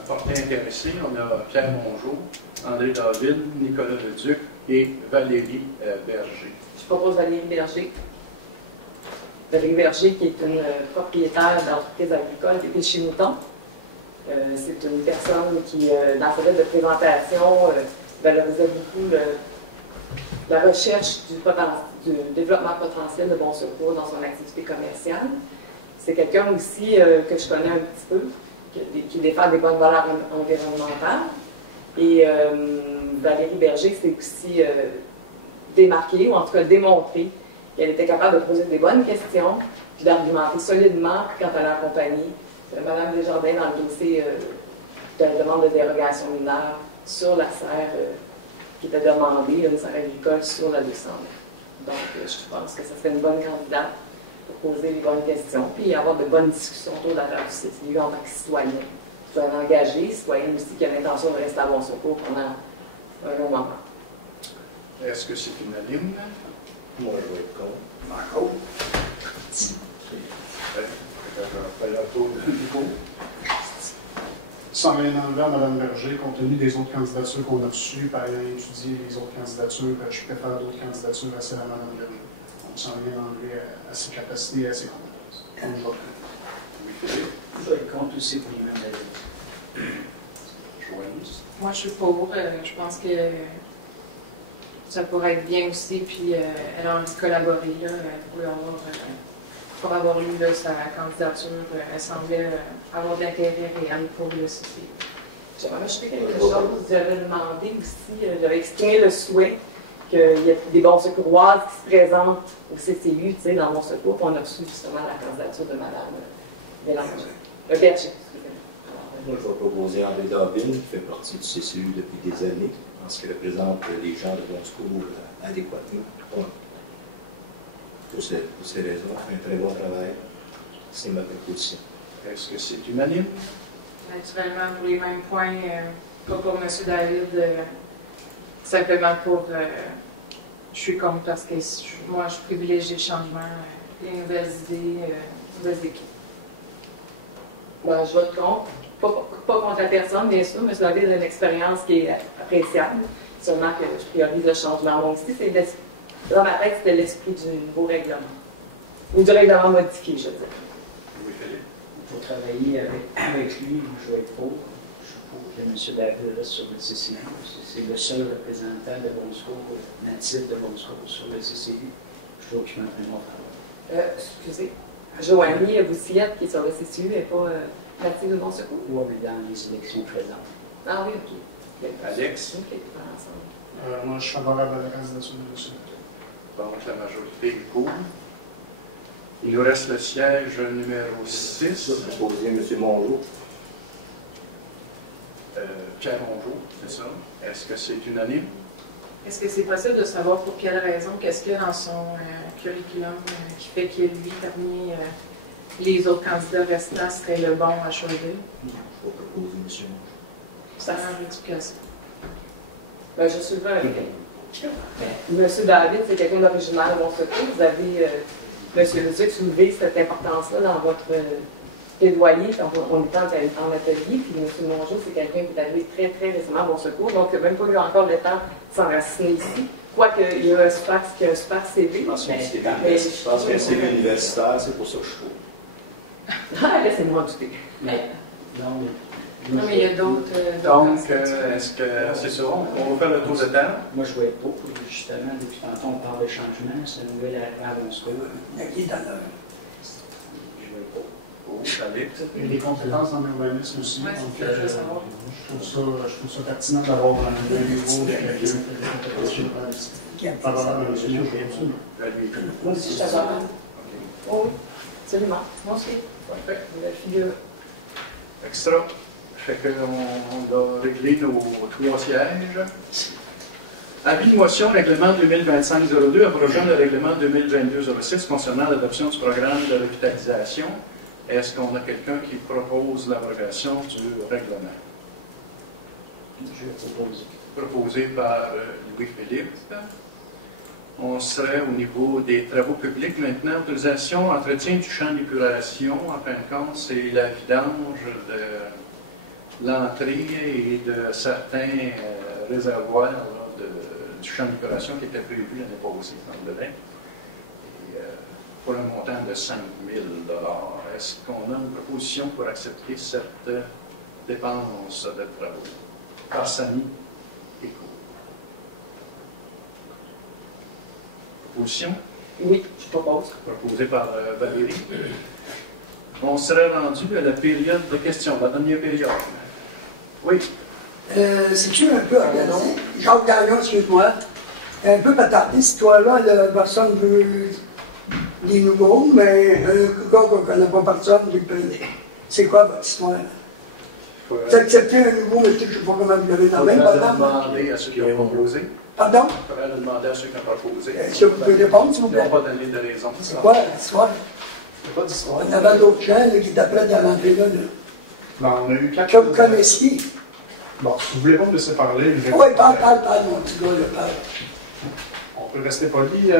portées intéressées. On a Pierre Mongeau, André David, Nicolas Leduc et Valérie Berger. Je propose Valérie Berger. Valérie Berger, qui est une propriétaire d'entreprise agricole depuis chez Mouton. C'est une personne qui, dans sa lettre de présentation, valorisait beaucoup la recherche du développement potentiel de Bon Secours dans son activité commerciale. C'est quelqu'un aussi que je connais un petit peu, qui défend des bonnes valeurs environnementales. Et Valérie Berger s'est aussi démarquée, ou en tout cas démontrée, qu'elle était capable de poser des bonnes questions, puis d'argumenter solidement quand elle a accompagné Mme Desjardins dans le dossier de la demande de dérogation mineure sur la serre qui était demandée, une serre agricole sur la 200 mètres. Donc, je pense que ça serait une bonne candidate pour poser les bonnes questions, puis avoir de bonnes discussions autour de la table du CCU en tant que citoyen. Citoyen engagé, citoyen aussi qui a l'intention de rester à Bon Secours pendant un long moment. Est-ce que c'est unanime? Moi, je vais être contre. Encore. Je vais le tour de nouveau. Sans rien enlever à Mme Berger, compte tenu des autres candidatures qu'on a reçues, par ayant étudié les autres candidatures, je préfère d'autres candidatures à celle à Mme Berger. Donc, sans rien enlever à ses capacités et à ses compétences. On y va. Louis-Philippe. Je vais être contre aussi pour les mêmes raisons. Joanie. Moi, je suis pour. Je pense que ça pourrait être bien aussi, puis elle a envie de collaborer là, pour avoir lu là, sa candidature. Elle semblait avoir de l'intérêt réel pour le CCU. J'aimerais ajouter quelque chose. J'avais demandé aussi, j'avais exprimé le souhait qu'il y ait des bons secouroises qui se présentent au CCU, tu sais, dans Bon Secours, puis on a reçu justement la candidature de Mme Bélanger. Berger, excusez-moi. Alors, Moi, je vais proposer André David, qui fait partie du CCU depuis des années, parce qu'il représente les gens de bon secours adéquatement. Ouais. Pour ces raisons, il fait un très bon travail. C'est ma proposition. Est-ce que c'est unanime? Naturellement, pour les mêmes points, pas pour M. David, simplement pour. Je suis contre parce que moi, je privilégie le changement, les nouvelles idées, nouvelles équipes. Ben, je vote contre. Pas contre la personne, bien sûr, mais je David a une expérience qui est appréciable. Sûrement que je priorise le changement. Donc, ici, dans ma tête, c'était l'esprit du nouveau règlement. Ou du règlement modifié, je veux dire. Oui, Philippe. Pour travailler avec lui, moi, je vais être pour. Je suis pour que M. David reste sur le CCU. C'est le seul représentant de bon secours, natif de bon secours sur le CCU. Je trouve qu'il fait un très bon travail. Excusez. Joanie Boussillette, qui est sur le CCU, n'est pas native de bon secours? Oui, mais dans les élections présentes. Ah oui, OK. Alex? OK, ensemble. Moi, je suis favorable à la candidature de M. Donc, la majorité est pour. Il nous reste le siège numéro 6. Je vais proposer M. Mongeau. Pierre Mongeau, c'est ça. Est-ce que c'est unanime? Est-ce que c'est possible de savoir pour quelle raison, qu'est-ce qu'il y a dans son curriculum qui fait que lui, parmi les autres candidats restants, serait le bon à choisir? Je vais proposer M. Mongeau. Ça a une explication. Ben, je suis le avec M. David, c'est quelqu'un d'original à mon secours. Vous avez, M. Leduc, soulevé cette importance-là dans votre plaidoyer on était en atelier. Puis M. Mongeau, c'est quelqu'un qui est arrivé très, très récemment à mon secours. Donc, il n'a même pas eu encore le temps de s'enraciner ici. Quoique, il y a un super CV. Je pense qu'il y a un CV universitaire, c'est pour ça que je trouve. Ah, laissez-moi douter. Mais, non, mais il y a d'autres. Donc, est-ce que c'est ça? On va faire le tour de table. moi, je vais être pour. Justement, depuis tantôt, on parle de changement. C'est une nouvelle arrivée à bon secours. Qui est dans le... Je vais être pour. Et les compétences en urbanisme aussi. Ouais, Donc, c'est ce que je veux savoir. je trouve ça pertinent d'avoir un niveau de quelqu'un qui a des compétences urbanistes. Favorable à M. Mongeau. Moi aussi, je suis d'accord. Oui, absolument. Moi aussi. Parfait. La figure. Extra. Fait qu'on a réglé nos 3 sièges. Avis de motion règlement 2025-02 abrogeant le règlement 2022-06 concernant l'adoption du programme de revitalisation. Est-ce qu'on a quelqu'un qui propose l'abrogation du règlement? Je vais proposer. Proposé par Louis-Philippe. On serait au niveau des travaux publics maintenant. Autorisation, entretien du champ d'épuration. En fin de compte, c'est la vidange de l'entrée et de certains réservoirs là, du champ d'épuration qui était prévu l'année passée, semblerait. Et pour un montant de 5 000 $. Est-ce qu'on a une proposition pour accepter cette dépense de travaux? Par Samy Éco. Proposition? Oui, je propose. Proposée par Valérie. On serait rendu à la période de questions, la dernière période. Oui. C'est-tu un peu, non? Jacques Gagnon, excuse-moi, un peu patardé, cette histoire-là, la personne veut des nouveaux, mais un gars qu'on ne connaît pas personne, lui prenait. C'est quoi votre histoire? Vous acceptez un nouveau, mais je ne sais pas comment vous l'avez dans le même, Il faudrait par exemple? demander à ceux qui ont proposé. Pardon? Il faudrait demander à ceux qui ont proposé. Est-ce que vous pouvez répondre, s'il vous Ils n'ont plaît? pas donné de raison. C'est quoi l'histoire? Il n'y a pas d'histoire. On avait d'autres gens là, qui étaient prêts à rentrer là. Bon, on a eu 4. Que vous connaissiez. Bon, si vous voulez pas me laisser parler, je vais... Oui, parle, mon petit gars, là, parle. On peut rester poli,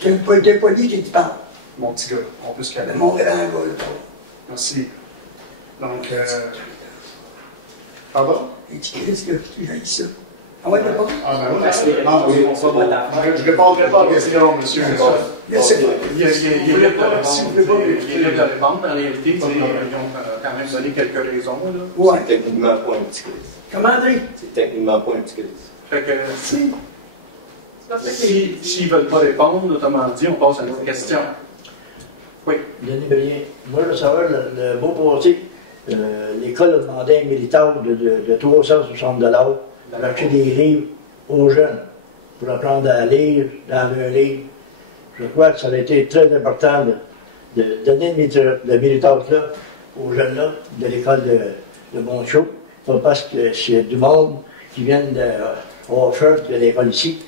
T'es pas poli qui te parle. mon petit gars. On peut se calmer. Mon grand gars, là, parle. Merci. Donc, pardon? Et tu cries que tu as ça. Ah ouais, réponds. Ah ben oui, merci. Non, je ne répondrai pas à la question, monsieur. Je sais pas. Il est libre de répondre. En réalité, ils ont quand même donné quelques raisons. Là. Ouais. C'est techniquement pas un petit crise. Comment dire? C'est techniquement pas un petit crise. Fait que Si. s'ils ne veulent pas répondre, autrement dit, on passe à une autre question. Oui. Denis Brien. Moi, je veux savoir, le beau passé, l'école a demandé un militaire de 360 $ pour acheter des livres aux jeunes, pour apprendre à lire dans un livre. Je crois que ça a été très important de donner le militaire-là aux jeunes-là de l'école de bon show. Pas parce que c'est du monde qui vient de offert de l'école ici,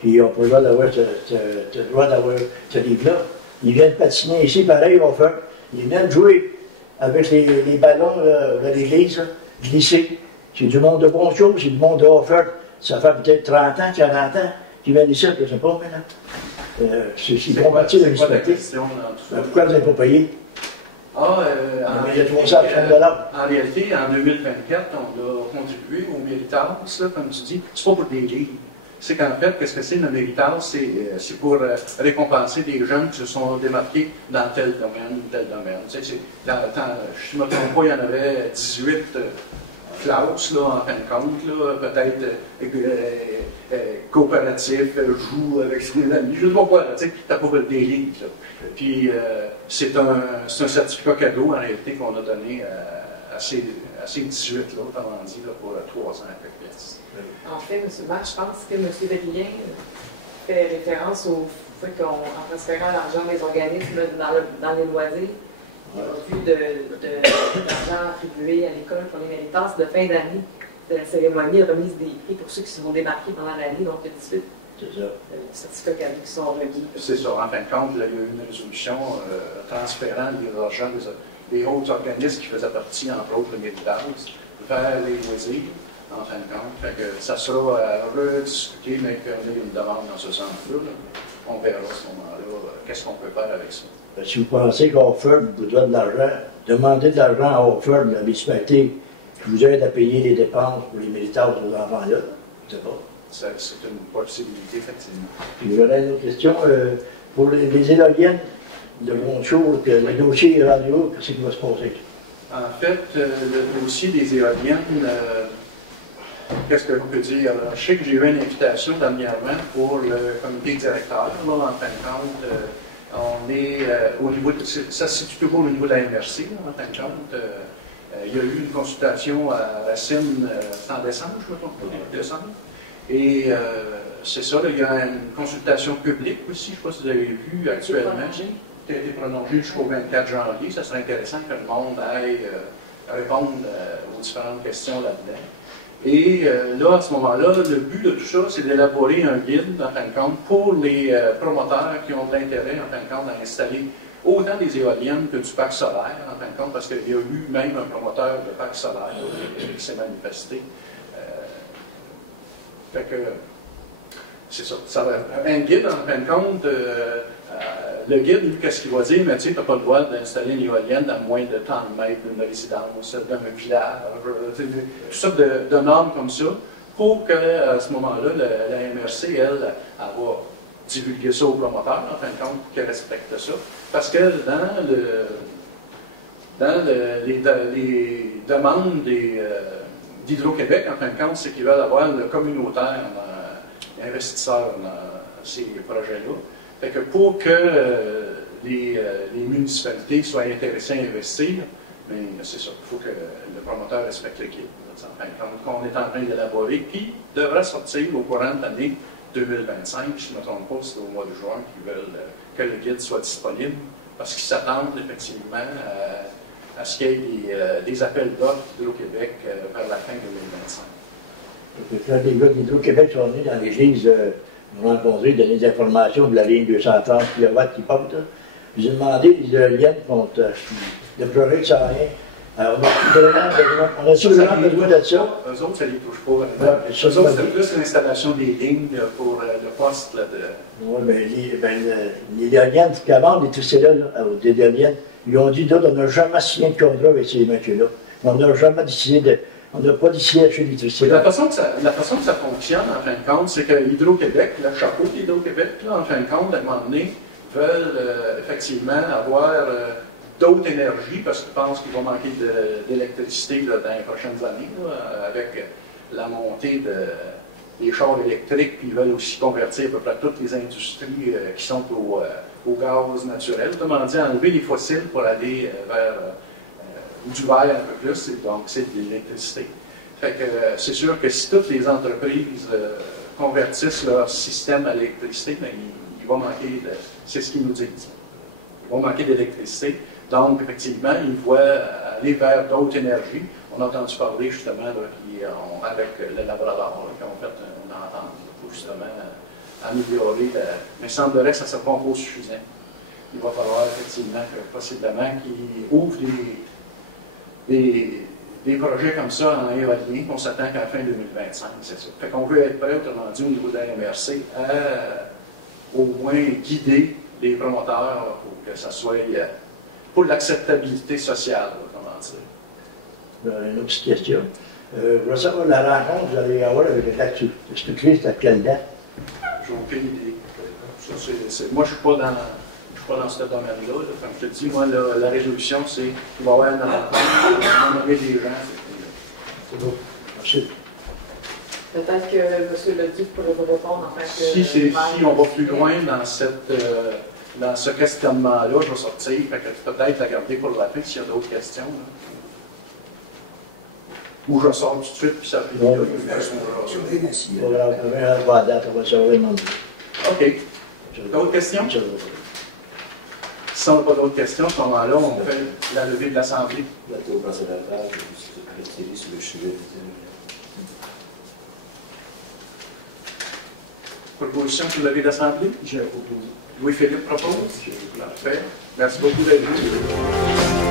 qui n'ont pas le droit d'avoir ce livre-là. Ils viennent patiner ici, pareil, offert. Ils viennent jouer avec les ballons de l'église, du lycée. C'est du monde de bon show, c'est du monde de offert. Ça fait peut-être 30 ans, 40 ans qu'ils viennent ici, je ne sais pas maintenant. C'est bon parti de respecter. Pourquoi vous n'avez pas payé? En réalité, en 2024, on a contribué au Méritas, là, comme tu dis. C'est pas pour des livres. C'est qu'en fait, qu'est-ce que c'est le Méritas? C'est pour récompenser des jeunes qui se sont démarqués dans tel domaine ou tel domaine. Tu sais, je ne me trompe pas, il y en avait 18 classes, là, en fin de compte, peut-être coopératif, joue avec ses amis, je ne sais pas quoi, tu sais, t'as pas des livres. Là. Puis c'est un certificat cadeau, en réalité, qu'on a donné à ces 18 là, autrement dit, là, pour 3 ans avec pièces. En fait, M. Matt, je pense que M. Berlien fait référence au fait qu'en transférant l'argent des organismes dans les loisirs, il y a plus d'argent attribué à l'école pour les méritances de fin d'année. C'est la cérémonie de remise des prix pour ceux qui se sont démarqués pendant l'année, donc il y a 18 certificats cadeaux qui sont remis. C'est ça. En fin de compte, là, il y a eu une résolution transférant les argents des autres organismes qui faisaient partie, entre autres, le Méritas, vers les loisirs. En fin de compte, fait que ça sera à rediscuter, mais qu'on ait une demande dans ce sens-là. On verra à ce moment-là qu'est-ce qu'on peut faire avec ça. Si vous pensez qu'Offord vous doit de l'argent, demandez de l'argent à Oxford, la municipalité, qui vous aide à payer les dépenses pour les militaires de vos enfants-là. Je ne sais pas. C'est une possibilité, effectivement. Puis j'aurais une autre question. Pour les éoliennes de Monchaux, le dossier est rendu où? Qu'est-ce qui va se passer? En fait, le dossier des éoliennes, qu'est-ce que je peux dire? Je sais que j'ai eu une invitation dernièrement pour le comité directeur. Là, en fin de compte, on est au niveau ça se situe toujours au niveau de la MRC. Là, en fin de compte, il y a eu une consultation à Racine en décembre, je me trompe pas, décembre. Et c'est ça, là, il y a une consultation publique aussi, je ne sais pas si vous avez vu actuellement, qui a été prolongée jusqu'au 24 janvier. Ça serait intéressant que le monde aille répondre aux différentes questions là-dedans. Et là, à ce moment-là, le but de tout ça, c'est d'élaborer un guide, en fin de compte, pour les promoteurs qui ont de l'intérêt, en fin de compte, à installer autant des éoliennes que du parc solaire, en fin de compte, parce qu'il y a eu même un promoteur de parc solaire qui s'est manifesté. Fait que, c'est ça. Un guide, en fin de compte, le guide, qu'est-ce qu'il va dire? Mais tu sais, tu n'as pas le droit d'installer une éolienne à moins de tant de mètres d'une résidence, d'un village, tout ça de normes comme ça, pour qu'à ce moment-là, la MRC, elle va divulguer ça aux promoteurs, en fin de compte, pour qu'ils respectent ça. Parce que dans les demandes d'Hydro-Québec, en fin de compte, c'est qu'ils veulent avoir le communautaire investisseur dans ces projets-là. Fait que pour que les municipalités soient intéressées à investir, mais c'est ça, il faut que le promoteur respecte l'équipe. En fin de compte, qu'on est en train d'élaborer, qui devrait sortir au courant de l'année 2025, si je ne me trompe pas, c'est au mois de juin qu'ils veulent que le guide soit disponible, parce qu'ils s'attendent effectivement à ce qu'il y ait des appels d'offres d'Hydro-Québec vers la fin 2025. Quand les gars d'Hydro-Québec sont venus dans l'église, nous rencontrer, donner des informations de la ligne 230 kW qui porte. Je vous ai demandé les éoliennes contre le projet que ça n'a rien. On a sûrement besoin de ça. Eux autres, ça ne les touche pas. Eux autres, c'est plus l'installation des lignes pour le poste. Oui, bien, les éoliennes qui commandent, les TCL, des éoliennes, ils ont dit, on n'a jamais signé de contrat avec ces messieurs-là. On n'a jamais décidé de. On n'a pas décidé d'acheter l'électricité. La façon que ça fonctionne, en fin de compte, c'est que Hydro-Québec, le chapeau d'Hydro-Québec, en fin de compte, à un moment donné, veulent effectivement avoir d'autres énergies parce qu'ils pensent qu'il va manquer d'électricité dans les prochaines années, là, avec la montée des chars électriques, puis ils veulent aussi convertir à peu près toutes les industries qui sont au gaz naturel. Autrement dit, enlever les fossiles pour aller vers du verre un peu plus, donc c'est de l'électricité. Fait que c'est sûr que si toutes les entreprises convertissent leur système à l'électricité, ben, il va manquer, c'est ce qu'ils nous disent, il va manquer d'électricité. Donc, effectivement, ils voient aller vers d'autres énergies. on a entendu parler justement là, avec le Labrador, qui ont fait une entente pour justement améliorer. Mais il semblerait que ça ne soit pas encore suffisant. Il va falloir effectivement, possiblement, qu'ils ouvrent des projets comme ça en éolien, qu'on s'attend qu'à la fin 2025, c'est ça. Fait qu'on veut être prêt, autrement dit, au niveau de la MRC, à au moins guider les promoteurs pour que ça soit pour l'acceptabilité sociale, comment dire. Une autre petite question. Je voudrais savoir la rencontre que vous allez avoir avec le lac Stuclé, c'est à quelle date? J'ai aucune idée. Ça, moi, je ne suis pas dans ce domaine-là. Là. Comme je te dis, moi, la résolution, c'est qu'il va y avoir une rencontre, on va nommer des gens. C'est beau. Merci. Peut-être que M. Leduc pourrait vous répondre en tant que... Si on va plus loin dans ce questionnement-là, je vais sortir. Fait que peut-être la garder pour la fin s'il y a d'autres questions. Là. Ou je sors tout de suite, puis ça fait là, il fait son Merci. On va à date, on va savoir demander. OK. D'autres questions? Si on n'a pas d'autres questions, à ce moment-là, on fait la levée de l'Assemblée. La théo procédateur, je vais retirer sur le sujet. Proposition pour lever l'Assemblée? J'ai proposé. Louis-Philippe propose? Parfait. Merci beaucoup d'être venu.